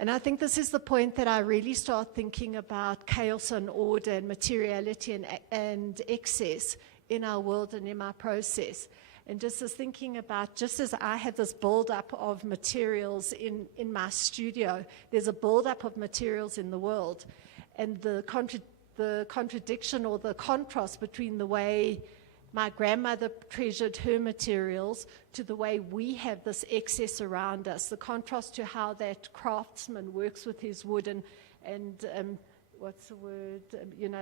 And I think this is the point that I really start thinking about chaos and order and materiality and excess in our world and in my process. And just as thinking about, just as I have this build-up of materials in my studio, there's a build-up of materials in the world. And the contradiction or the contrast between the way my grandmother treasured her materials to the way we have this excess around us, the contrast to how that craftsman works with his wood and what's the word,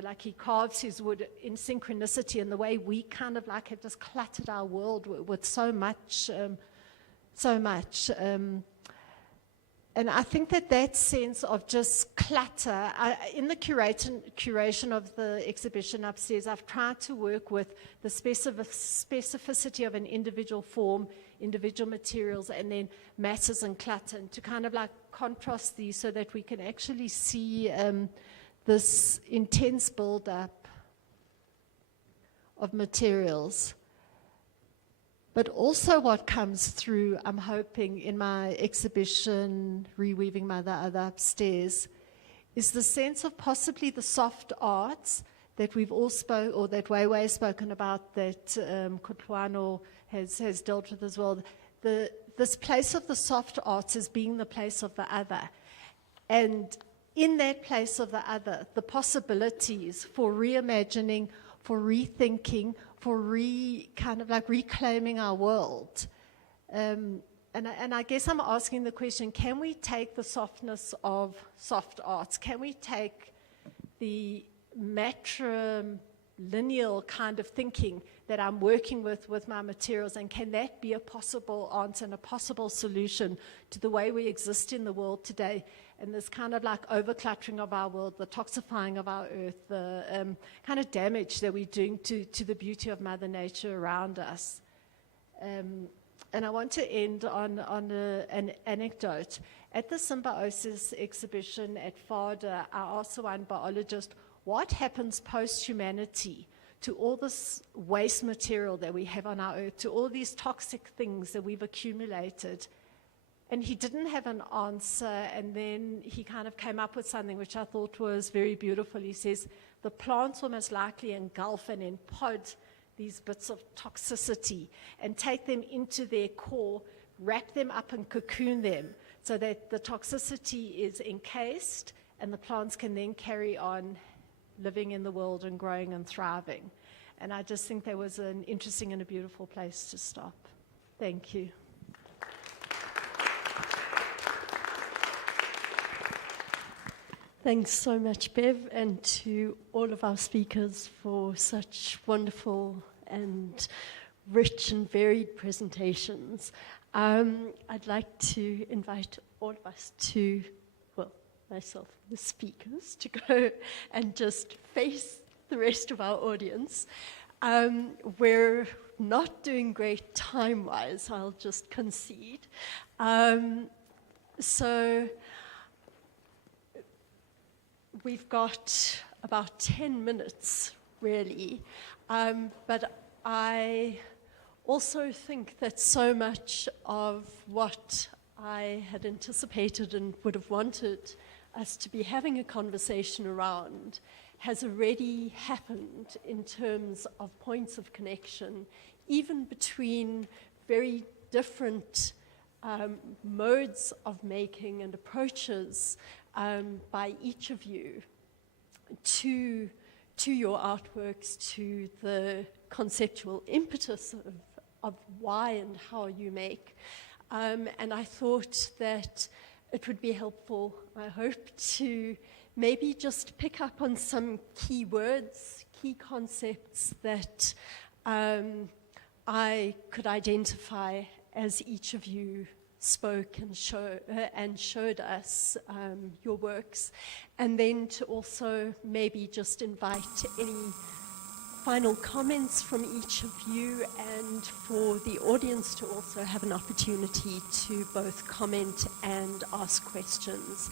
like he carves his wood in synchronicity, and the way we kind of like have just cluttered our world with so much. And I think that sense of just clutter, in the curation of the exhibition upstairs, I've tried to work with the specificity of an individual form, individual materials, and then masses and clutter, and to kind of like contrast these so that we can actually see this intense build-up of materials. But also what comes through, I'm hoping, in my exhibition, Reweaving Mother Other Upstairs, is the sense of possibly the soft arts that we've all or that Weiwei has spoken about, that Kutlwano has dealt with as well. This place of the soft arts as being the place of the other. And in that place of the other, the possibilities for reimagining, for rethinking, for kind of like reclaiming our world. And I guess I'm asking the question, can we take the softness of soft arts? Can we take the matrilineal kind of thinking that I'm working with my materials, and can that be a possible answer and a possible solution to the way we exist in the world today, and this kind of like overcluttering of our world, the toxifying of our earth, the kind of damage that we're doing to the beauty of Mother Nature around us. And I want to end on an anecdote. At the Symbiosis exhibition at FADA, I asked one biologist, what happens post-humanity to all this waste material that we have on our earth, to all these toxic things that we've accumulated? And he didn't have an answer, and then he kind of came up with something which I thought was very beautiful. He says, the plants will most likely engulf and empod these bits of toxicity and take them into their core, wrap them up and cocoon them so that the toxicity is encased and the plants can then carry on living in the world and growing and thriving. And I just think that was an interesting and a beautiful place to stop. Thank you. Thanks so much, Bev, and to all of our speakers for such wonderful and rich and varied presentations. I'd like to invite all of us to, well, myself, the speakers, to go and just face the rest of our audience. We're not doing great time-wise, I'll just concede. So we've got about 10 minutes, really, but I also think that so much of what I had anticipated and would have wanted us to be having a conversation around has already happened in terms of points of connection, even between very different modes of making and approaches by each of you. to your artworks, to the conceptual impetus of why and how you make. And I thought that it would be helpful, I hope, to maybe just pick up on some key words, key concepts that I could identify as each of you spoke and showed us your works, and then to also maybe just invite any final comments from each of you, and for the audience to also have an opportunity to both comment and ask questions.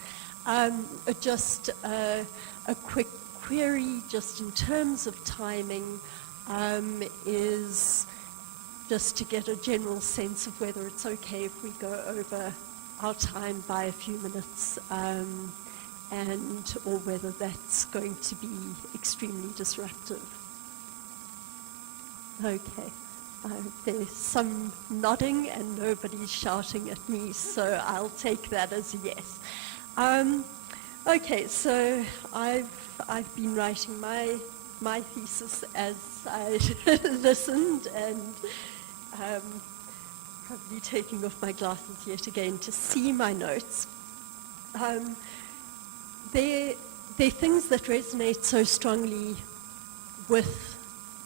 Just a quick query, just in terms of timing, is just to get a general sense of whether it's okay if we go over our time by a few minutes, or whether that's going to be extremely disruptive. Okay. There's some nodding and nobody's shouting at me, so I'll take that as a yes. Okay, so I've been writing my thesis as I listened, and probably taking off my glasses yet again to see my notes. They're things that resonate so strongly with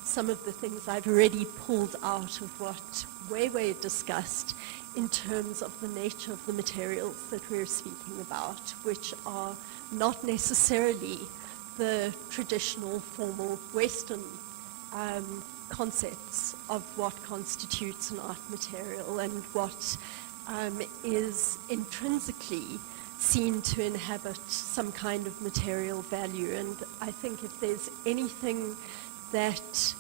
some of the things I've already pulled out of what Wei discussed in terms of the nature of the materials that we're speaking about, which are not necessarily the traditional, formal Western concepts of what constitutes an art material and what is intrinsically seen to inhabit some kind of material value. And I think if there's anything that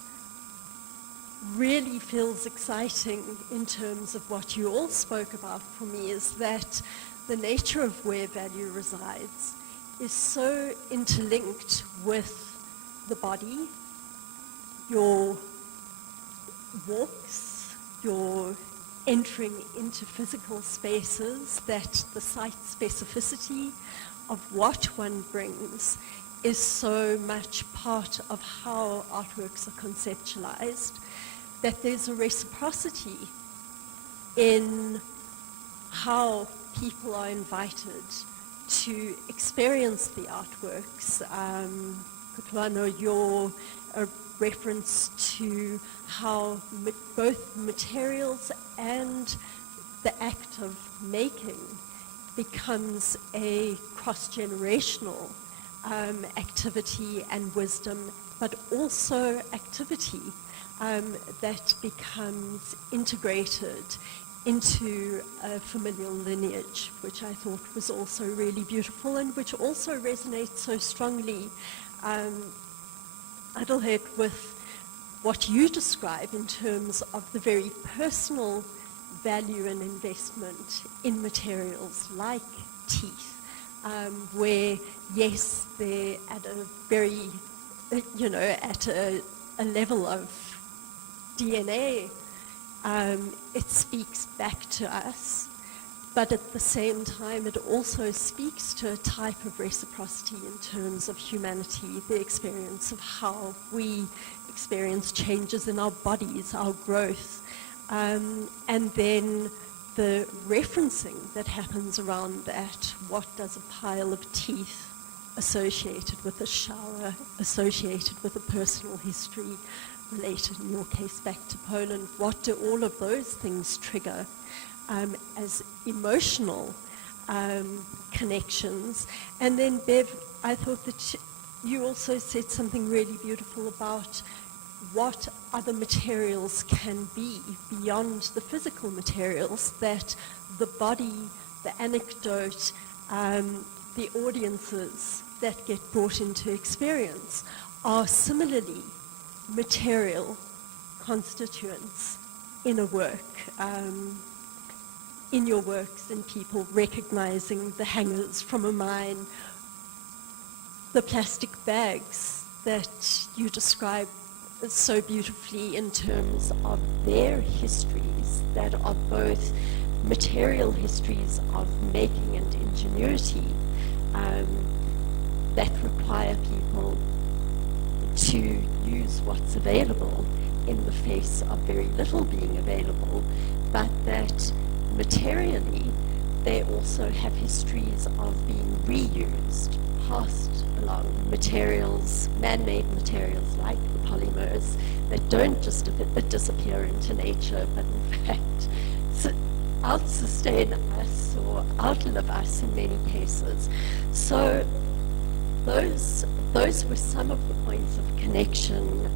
really feels exciting in terms of what you all spoke about for me, is that the nature of where value resides is so interlinked with the body, your walks, your entering into physical spaces, that the site specificity of what one brings is so much part of how artworks are conceptualized, that there's a reciprocity in how people are invited to experience the artworks. Kutlwano, your reference to how both materials and the act of making becomes a cross-generational activity and wisdom, but also activity that becomes integrated into a familial lineage, which I thought was also really beautiful, and which also resonates so strongly, Adelheid, with what you describe in terms of the very personal value and investment in materials like teeth, where, yes, they're at a very, at a level of DNA, it speaks back to us, but at the same time it also speaks to a type of reciprocity in terms of humanity, the experience of how we experience changes in our bodies, our growth, and then the referencing that happens around that. What does a pile of teeth associated with a shower, associated with a personal history, related in your case back to Poland, what do all of those things trigger as emotional connections? And then Bev, I thought that you also said something really beautiful about what other materials can be beyond the physical materials, that the body, the anecdote, the audiences that get brought into experience are similarly material constituents in a work, in your works, in people recognizing the hangers from a mine, the plastic bags that you describe so beautifully in terms of their histories that are both material histories of making and ingenuity, that require people to use what's available in the face of very little being available, but that materially they also have histories of being reused, passed along materials, man-made materials like the polymers that don't just disappear into nature, but in fact out-sustain us or outlive us in many cases. So those were some of the points of connection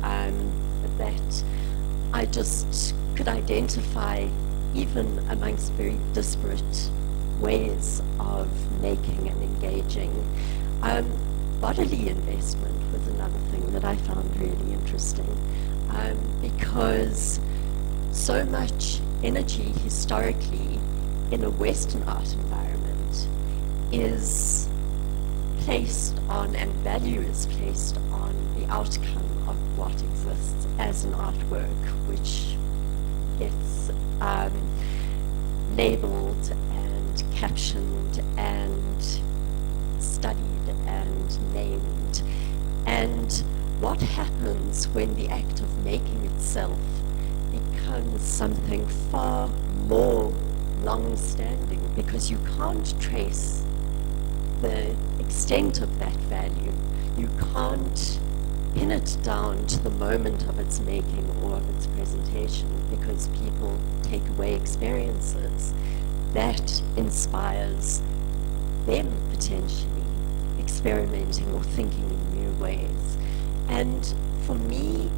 that I just could identify even amongst very disparate ways of making and engaging. Bodily investment was another thing that I found really interesting because so much energy historically in a Western art environment is placed on, and value is placed on, the outcome of what exists as an artwork, which gets labeled and captioned and studied and named. And what happens when the act of making itself becomes something far more long-standing, because you can't trace the extent of that value. You can't pin it down to the moment of its making or of its presentation, because people take away experiences that inspires them potentially experimenting or thinking in new ways. And for me,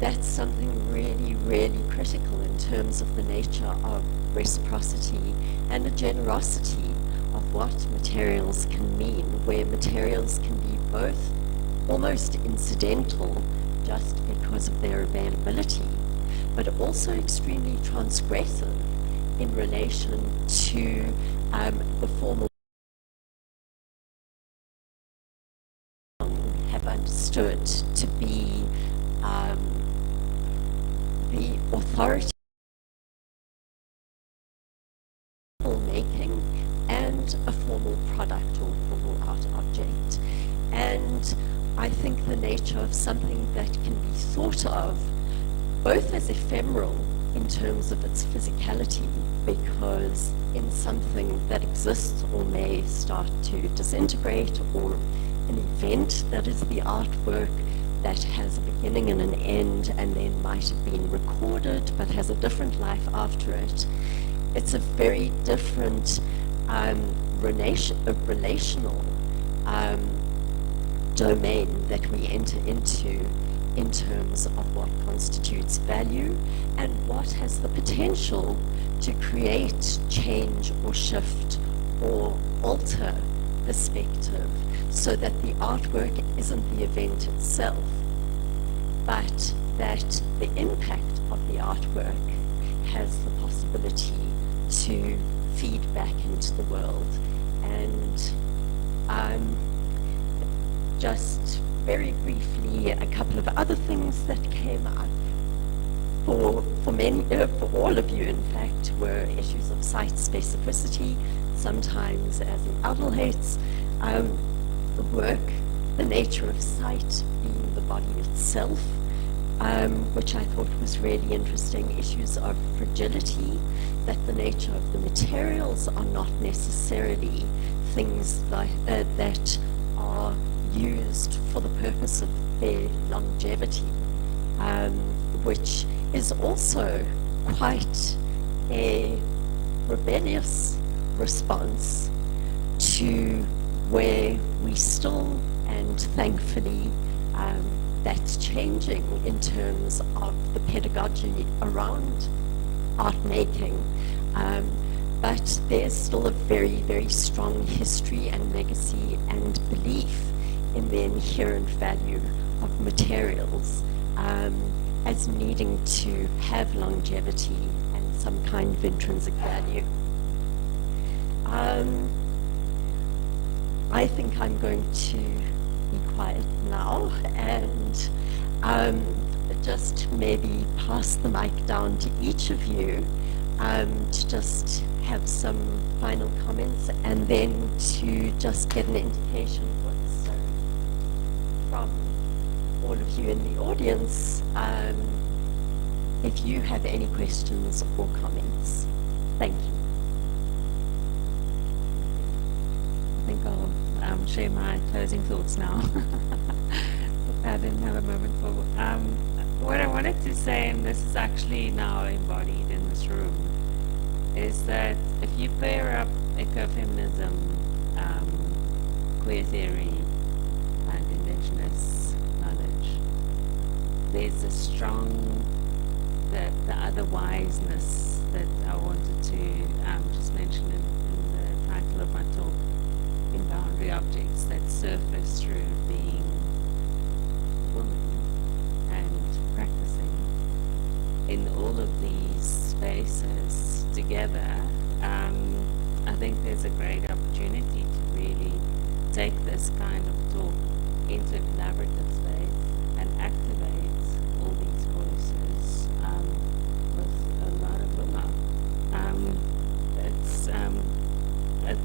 that's something really, really critical in terms of the nature of reciprocity and a generosity of what materials can mean, where materials can be both almost incidental just because of their availability, but also extremely transgressive in relation to the formal have understood to be the authority making and a formal product or formal art object. And I think the nature of something that can be thought of both as ephemeral in terms of its physicality, because in something that exists or may start to disintegrate, or an event that is the artwork that has a beginning and an end and then might have been recorded but has a different life after it, it's a very different relational domain that we enter into in terms of what constitutes value and what has the potential to create change or shift or alter perspective, so that the artwork isn't the event itself, but that the impact of the artwork has the possibility to feed back into the world. And just very briefly, a couple of other things that came up for all of you, in fact, were issues of site specificity, sometimes as in Adelheid's, the work, the nature of site being the body itself, which I thought was really interesting, issues of fragility, that the nature of the materials are not necessarily things like, that are used for the purpose of their longevity, which is also quite a rebellious response to where we still, and thankfully that's changing in terms of the pedagogy around art making, but there's still a very, very strong history and legacy and belief in the inherent value of materials as needing to have longevity and some kind of intrinsic value. I think I'm going to be quiet now and just maybe pass the mic down to each of you to just have some final comments, and then to just get an indication what's all of you in the audience if you have any questions or comments. Thank you. I think I'll share my closing thoughts now. I didn't have a moment for what I wanted to say, and this is actually now embodied in this room, is that if you pair up ecofeminism, queer theory, and indigenous knowledge, there's a strong, the other wiseness that I wanted to just mention in the title of my talk, in boundary objects, that surface through being a woman and practicing in all of these spaces together. I think there's a great opportunity to really take this kind of talk into a collaborative space and activate all these voices with a lot of women.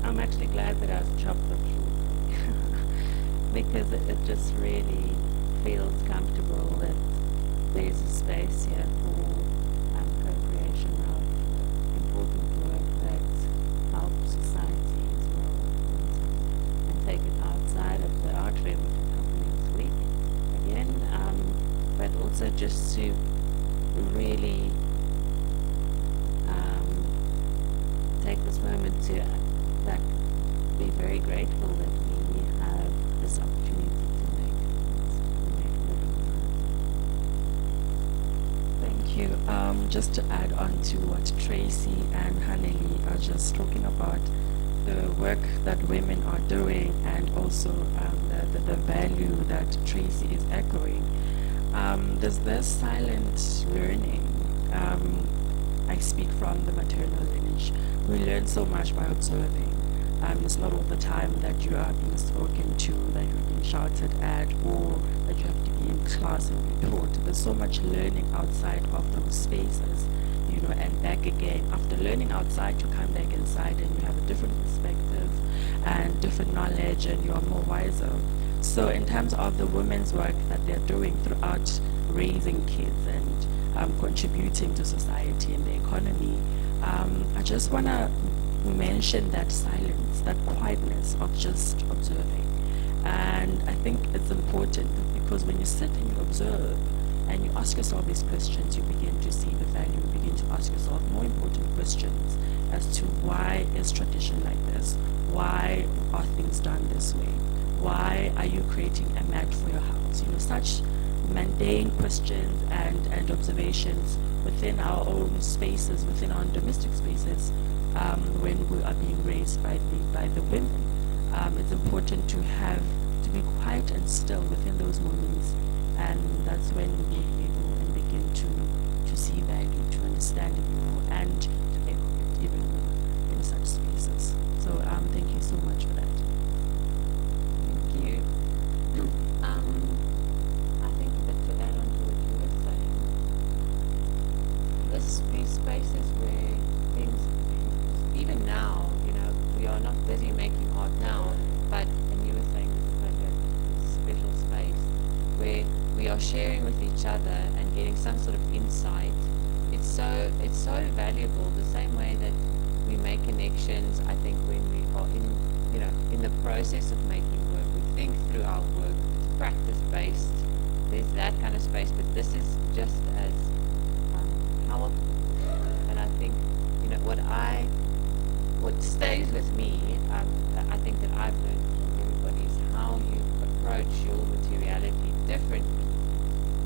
I'm actually glad that I was chopped up short because it just really feels comfortable that there's a space here for co-creation of important work that helps society as well, and take it outside of the art fair, which is happening this week again, but also just to really take this moment to be very grateful that we have this opportunity to make living art. Thank you. Just to add on to what Tracy and Haneli are just talking about, the work that women are doing, and also the value that Tracy is echoing. There's this silent learning. I speak from the maternal lineage. We learn so much by observing. It's not all the time that you are being spoken to, that you're being shouted at, or that you have to be in class and be taught. There's so much learning outside of those spaces, and back again. After learning outside, you come back inside and you have a different perspective and different knowledge, and you are more wiser. So in terms of the women's work that they're doing throughout raising kids and contributing to society and the economy, I just want to mention that silence, that quietness of just observing. And I think it's important because when you sit and you observe and you ask yourself these questions, you begin to see the value, you begin to ask yourself more important questions as to why is tradition like this? Why are things done this way? Why are you creating a mat for your house? Such mundane questions and observations within our own spaces, within our domestic spaces, when we are being raised by the women. It's important to be quiet and still within those moments, and that's when we will be able and begin to see value, to understand it more, and to echo it even more in such spaces. So thank you so much for that. Thank you. I think that to add on to what you were saying, these spaces where things, even now, we are not busy making art now, but, and you were saying this is like a special space where we are sharing with each other and getting some sort of insight. It's so valuable, the same way that we make connections. I think when we are in the process of making work, we think through our work. It's practice-based. There's that kind of space, but this is just as powerful. And I think what stays with me, I think that I've learned from everybody, is how you approach your materiality differently,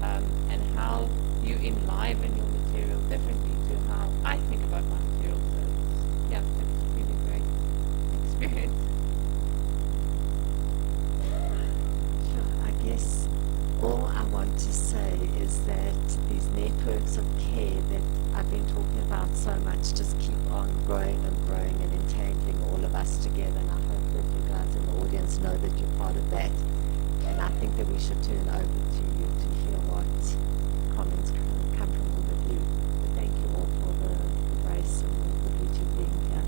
and how you enliven your material differently to how I think about my material. So yeah, it's been a great experience. Sure. I guess all I want to say is that these networks of care that I've been talking about so much just keep on growing and growing and entangling all of us together. And I hope that you guys in the audience know that you're part of that. And I think that we should turn over to you to hear what comments come from all of you. But thank you all for the grace and the beauty of being here.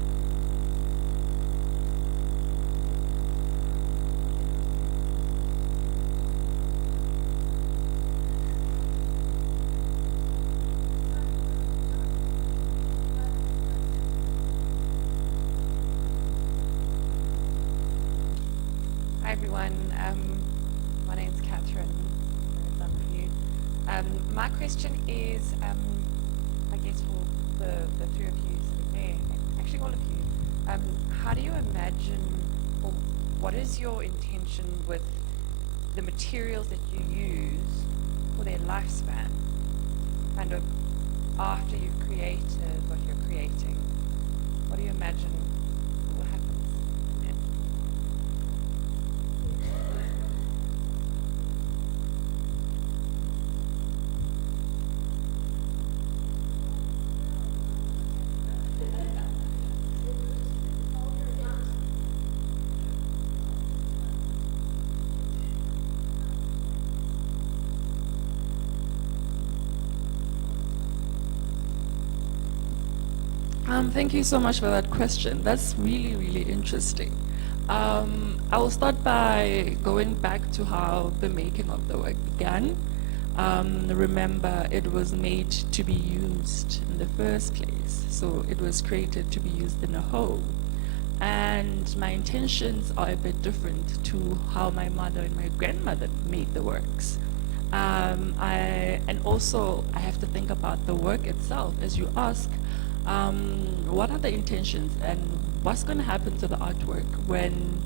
everyone. My name's Catherine. Some of you. My question is, I guess for the three of you sitting there, actually all of you, how do you imagine, or what is your intention with the materials that you use for their lifespan? Kind of after you've created what you're creating, what do you imagine will happen? Thank you so much for that question. That's really, really interesting. I will start by going back to how the making of the work began. Remember, it was made to be used in the first place. So it was created to be used in a home. And my intentions are a bit different to how my mother and my grandmother made the works. And also, I have to think about the work itself. As you ask, what are the intentions and what's going to happen to the artwork when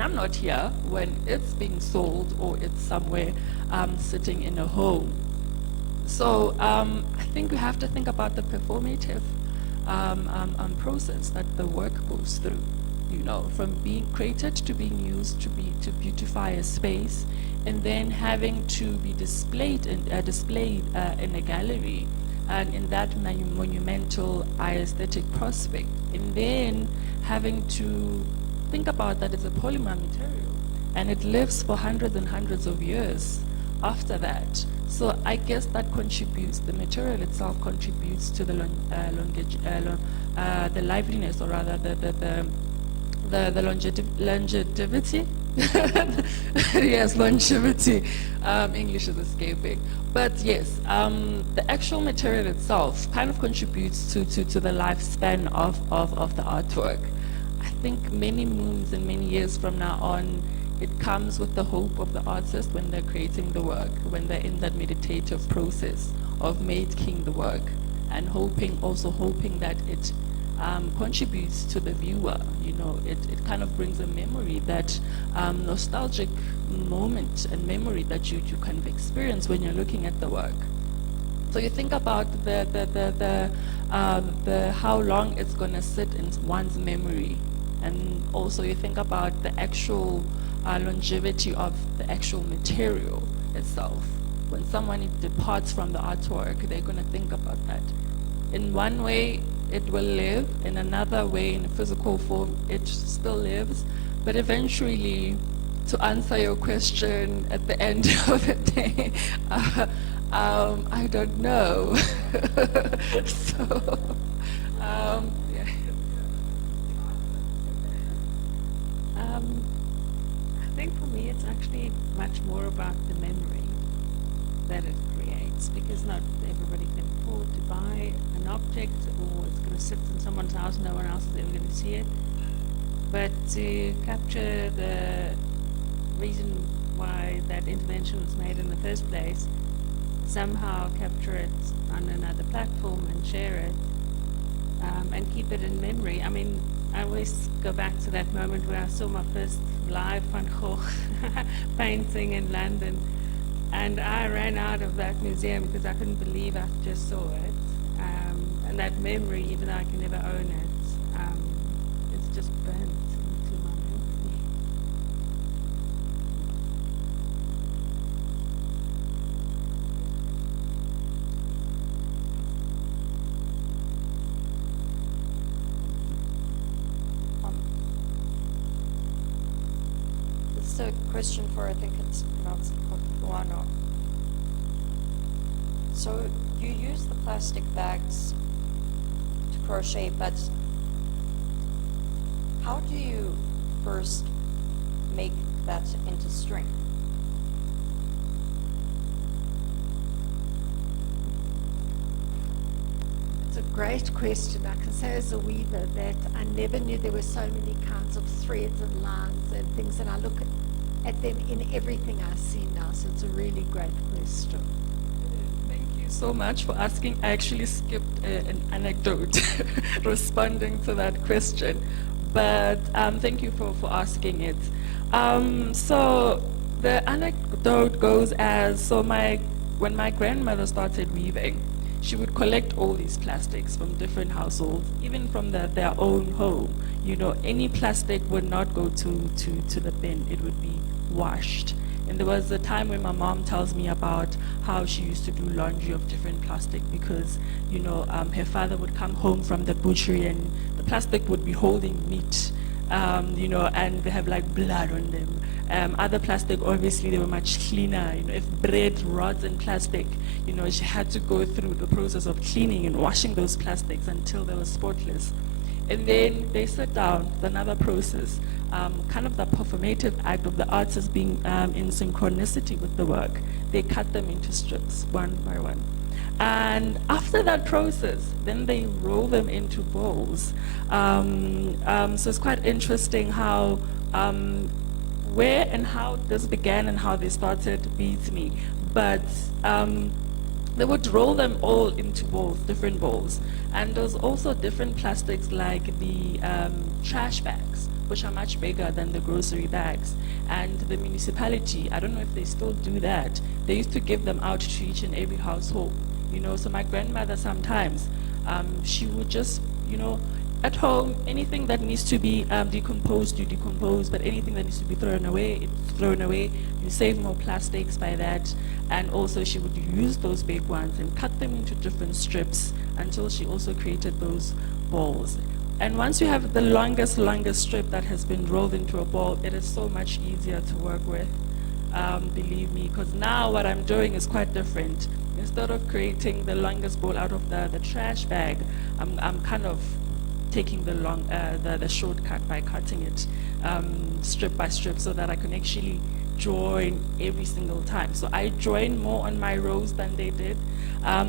I'm not here, when it's being sold or it's somewhere sitting in a home? So I think we have to think about the performative process that the work goes through, you know, from being created to being used to beautify a space, and then having to be displayed in a gallery, and in that monumental aesthetic prospect, and then having to think about that it's a polymer material, and it lives for hundreds and hundreds of years after that. So I guess that contributes, the material itself contributes to the liveliness, or rather the longevity. Yes, longevity. English is escaping. But yes, the actual material itself kind of contributes to the lifespan of the artwork. I think many moons and many years from now on, it comes with the hope of the artist when they're creating the work, when they're in that meditative process of making the work, and hoping that it contributes to the viewer. You know, it kind of brings a memory, that nostalgic moment and memory that you kind of experience when you're looking at the work. So you think about the how long it's going to sit in one's memory, and also you think about the actual longevity of the actual material itself. When someone departs from the artwork, they're going to think about that. In one way, it will live. In another way, in a physical form, it still lives. But eventually, to answer your question at the end of the day, I don't know. So, yeah. I think for me it's actually much more about the memory that it creates, because not everybody can afford to buy an object, or it's going to sit in someone's house, no one else is ever going to see it. But to capture the reason why that intervention was made in the first place, somehow capture it on another platform and share it, and keep it in memory. I mean, I always go back to that moment where I saw my first live Van Gogh painting in London, and I ran out of that museum because I couldn't believe I just saw it. And that memory, even though I can never own it, it's just burnt into my memory. This is a question for, I think it's pronounced Kofuano. So you use the plastic bags to crochet, but how do you first make that into string? It's a Great question. I can say as a weaver that I never knew there were so many kinds of threads and lines and things, and I look at them in everything I see now, so it's a really great question. Thank you so much for asking. I actually skipped an anecdote responding to that question, but thank you for asking it. So the anecdote goes as, when my grandmother started weaving, she would collect all these plastics from different households, even from their own home. You know, any plastic would not go to the bin. It would be washed. And there was a time when my mom tells me about how she used to do laundry of different plastic because, you know, her father would come home from the butchery and the plastic would be holding meat, you know, and they have like blood on them. Other plastic, obviously, they were much cleaner. You know, if bread rots in plastic, you know, she had to go through the process of cleaning and washing those plastics until they were spotless. And then they sit down, it's another process, kind of the performative act of the artist being in synchronicity with the work. They cut them into strips, one by one. And after that process, then they roll them into bowls. So it's quite interesting how where and how this began and how they started beats me. But they would roll them all into bowls, different bowls. And there's also different plastics like the trash bags, which are much bigger than the grocery bags. And the municipality, I don't know if they still do that, they used to give them out to each and every household. You know, so my grandmother sometimes, she would just, you know, at home, anything that needs to be decomposed, you decompose, but anything that needs to be thrown away, it's thrown away. You save more plastics by that. And also she would use those big ones and cut them into different strips until she also created those balls. And once you have the longest strip that has been rolled into a ball, it is so much easier to work with, believe me, because now what I'm doing is quite different. Instead of creating the longest ball out of the trash bag, I'm kind of taking the shortcut by cutting it strip by strip so that I can actually join every single time. So I join more on my rows than they did.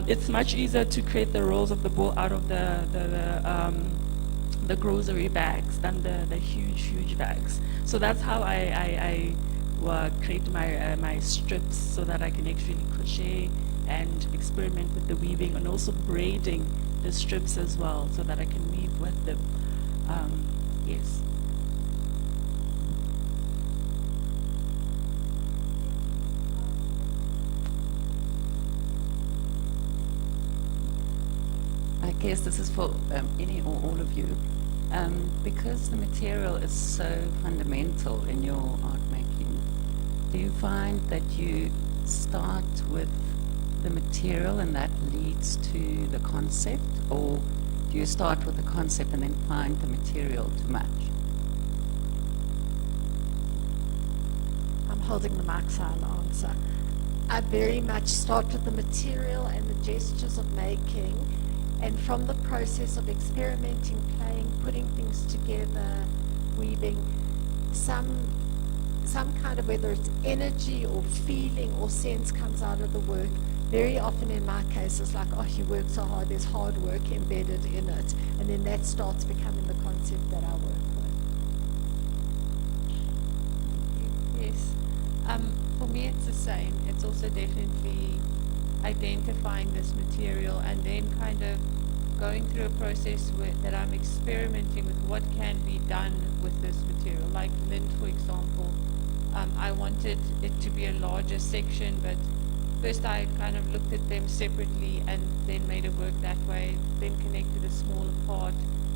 It's much easier to create the rolls of the ball out of the grocery bags than the huge bags. So that's how I create my strips so that I can actually crochet and experiment with the weaving and also braiding the strips as well so that I can weave with them. Yes. I guess this is for any or all of you. Because the material is so fundamental in your art making, do you find that you start with the material and that leads to the concept, or do you start with the concept and then find the material to match? I'm holding the mic so I'll answer. I very much start with the material and the gestures of making, and from the process of experimenting, playing, putting things together, weaving, some kind of, whether it's energy or feeling or sense comes out of the work. Very often in my case, it's like, oh, you worked so hard, there's hard work embedded in it. And then that starts becoming the concept that I work with. Yes. For me, it's the same. It's also definitely identifying this material and then kind of going through a process that I'm experimenting with what can be done with this material. Like lint, for example, I wanted it to be a larger section, but first I kind of looked at them separately and then made it work that way, then connected a smaller part,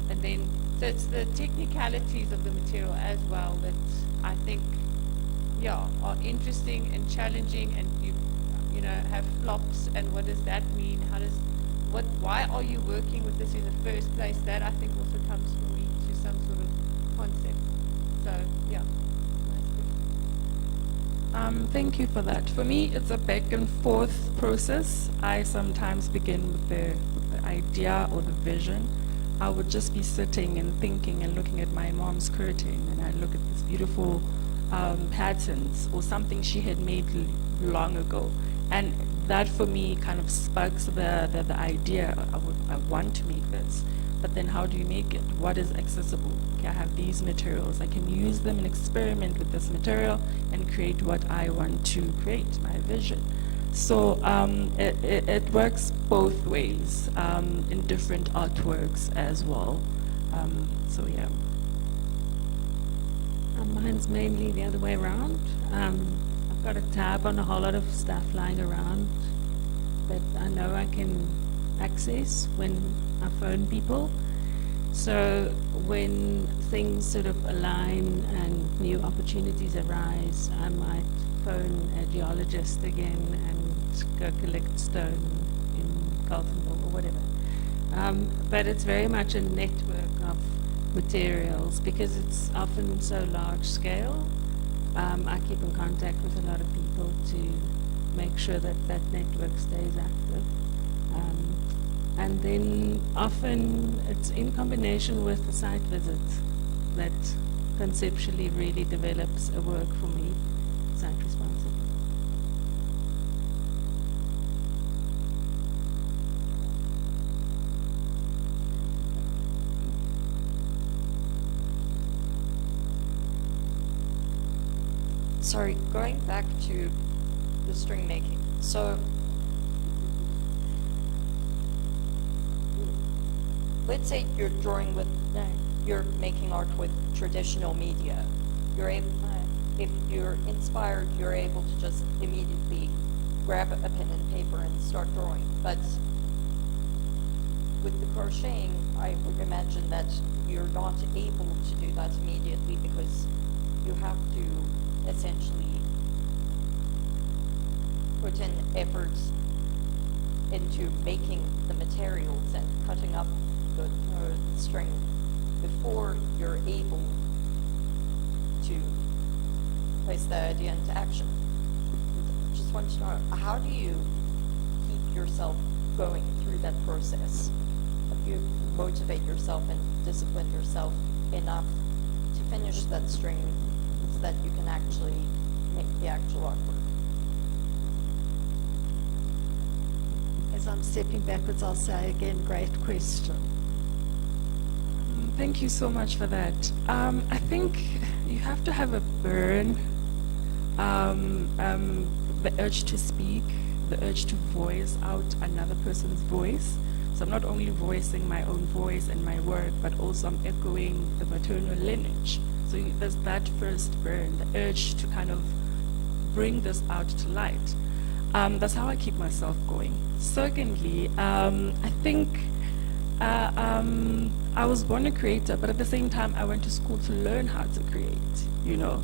and then, so it's the technicalities of the material as well that I think, yeah, are interesting and challenging, and you know, have flops, and what does that mean? Why are you working with this in the first place? That I think also comes for me to some sort of concept. So, yeah. Thank you for that. For me, it's a back and forth process. I sometimes begin with the idea or the vision. I would just be sitting and thinking and looking at my mom's curtain, and I look at these beautiful patterns or something she had made long ago. And that for me kind of sparks the idea, I want to make this, but then how do you make it? What is accessible? Okay, I have these materials, I can use them and experiment with this material and create what I want to create, my vision. So it works both ways in different artworks as well. So yeah. Mine's mainly the other way around. I've got a tab on a whole lot of stuff lying around that I know I can access when I phone people. So when things sort of align and new opportunities arise, I might phone a geologist again and go collect stone in Carltonville or whatever. But it's very much a network of materials because it's often so large scale. I keep in contact with a lot of people to make sure that that network stays active. And then often it's in combination with a site visit that conceptually really develops a work for me, site responsive. Sorry, going back to the string making. So, let's say you're drawing with, you're making art with traditional media. You're able, if you're inspired, you're able to just immediately grab a pen and paper and start drawing. But with the crocheting, I would imagine that you're not able to do that immediately because you have to essentially put in effort into making the materials and cutting up the string before you're able to place the idea into action. Just want to know, how do you keep yourself going through that process? How do you motivate yourself and discipline yourself enough to finish that string so that you can actually make the actual artwork? As I'm stepping backwards, I'll say again, great question. Thank you so much for that. I think you have to have a burn, the urge to speak, the urge to voice out another person's voice. So I'm not only voicing my own voice and my work, but also I'm echoing the maternal lineage. So there's that first burn, the urge to kind of bring this out to light. That's how I keep myself going. Secondly, I think I was born a creator, but at the same time, I went to school to learn how to create, you know.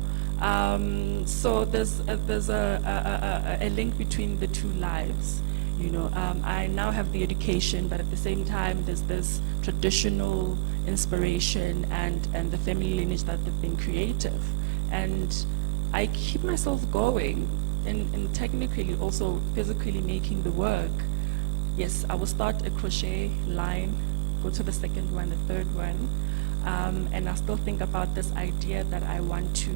So there's a link between the two lives, you know. I now have the education, but at the same time, there's this traditional inspiration and the family lineage that they've been creative. And I keep myself going and technically also physically making the work. Yes, I will start a crochet line, go to the second one, the third one, and I still think about this idea that I want to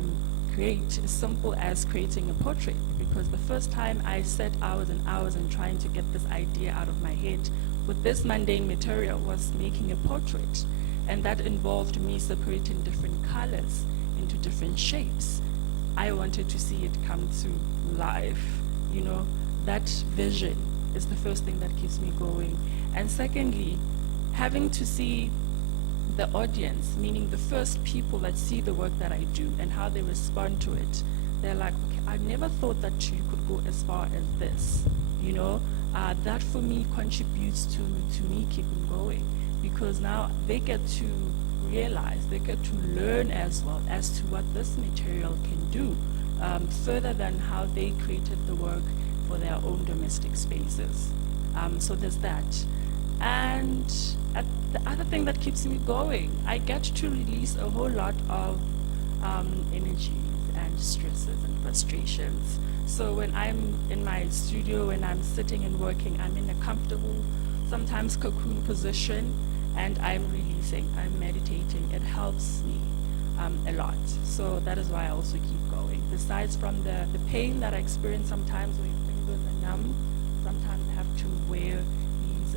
create, as simple as creating a portrait, because the first time I sat hours and hours and trying to get this idea out of my head with this mundane material was making a portrait, and that involved me separating different colors into different shapes. I wanted to see it come to life, you know. That vision is the first thing that keeps me going. And secondly, having to see the audience, meaning the first people that see the work that I do and how they respond to it. They're like, okay, I never thought that you could go as far as this, you know. That for me contributes to me keeping going, because now they get to realize, they get to learn as well as to what this material can do, further than how they created the work for their own domestic spaces. So there's that. And the other thing that keeps me going, I get to release a whole lot of energies and stresses and frustrations. So when I'm in my studio, when I'm sitting and working, I'm in a comfortable, sometimes cocoon position, and I'm releasing, I'm meditating. It helps me a lot. So that is why I also keep going. Besides from the pain that I experience sometimes when your fingers are numb, wear these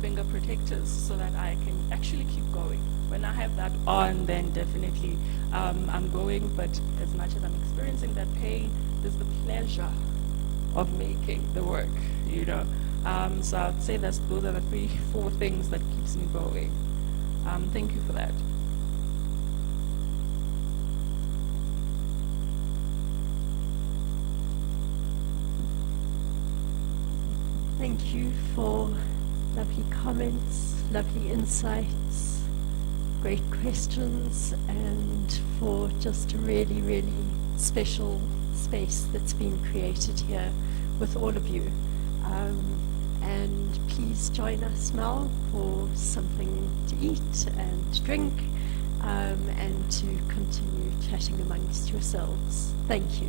finger protectors so that I can actually keep going. When I have that on, then definitely I'm going, but as much as I'm experiencing that pain, there's the pleasure of making the work, you know. So I'd say those are the 3-4 things that keeps me going. Thank you for that. Thank you for lovely comments, lovely insights, great questions, and for just a really, really special space that's been created here with all of you. And please join us now for something to eat and drink, and to continue chatting amongst yourselves. Thank you.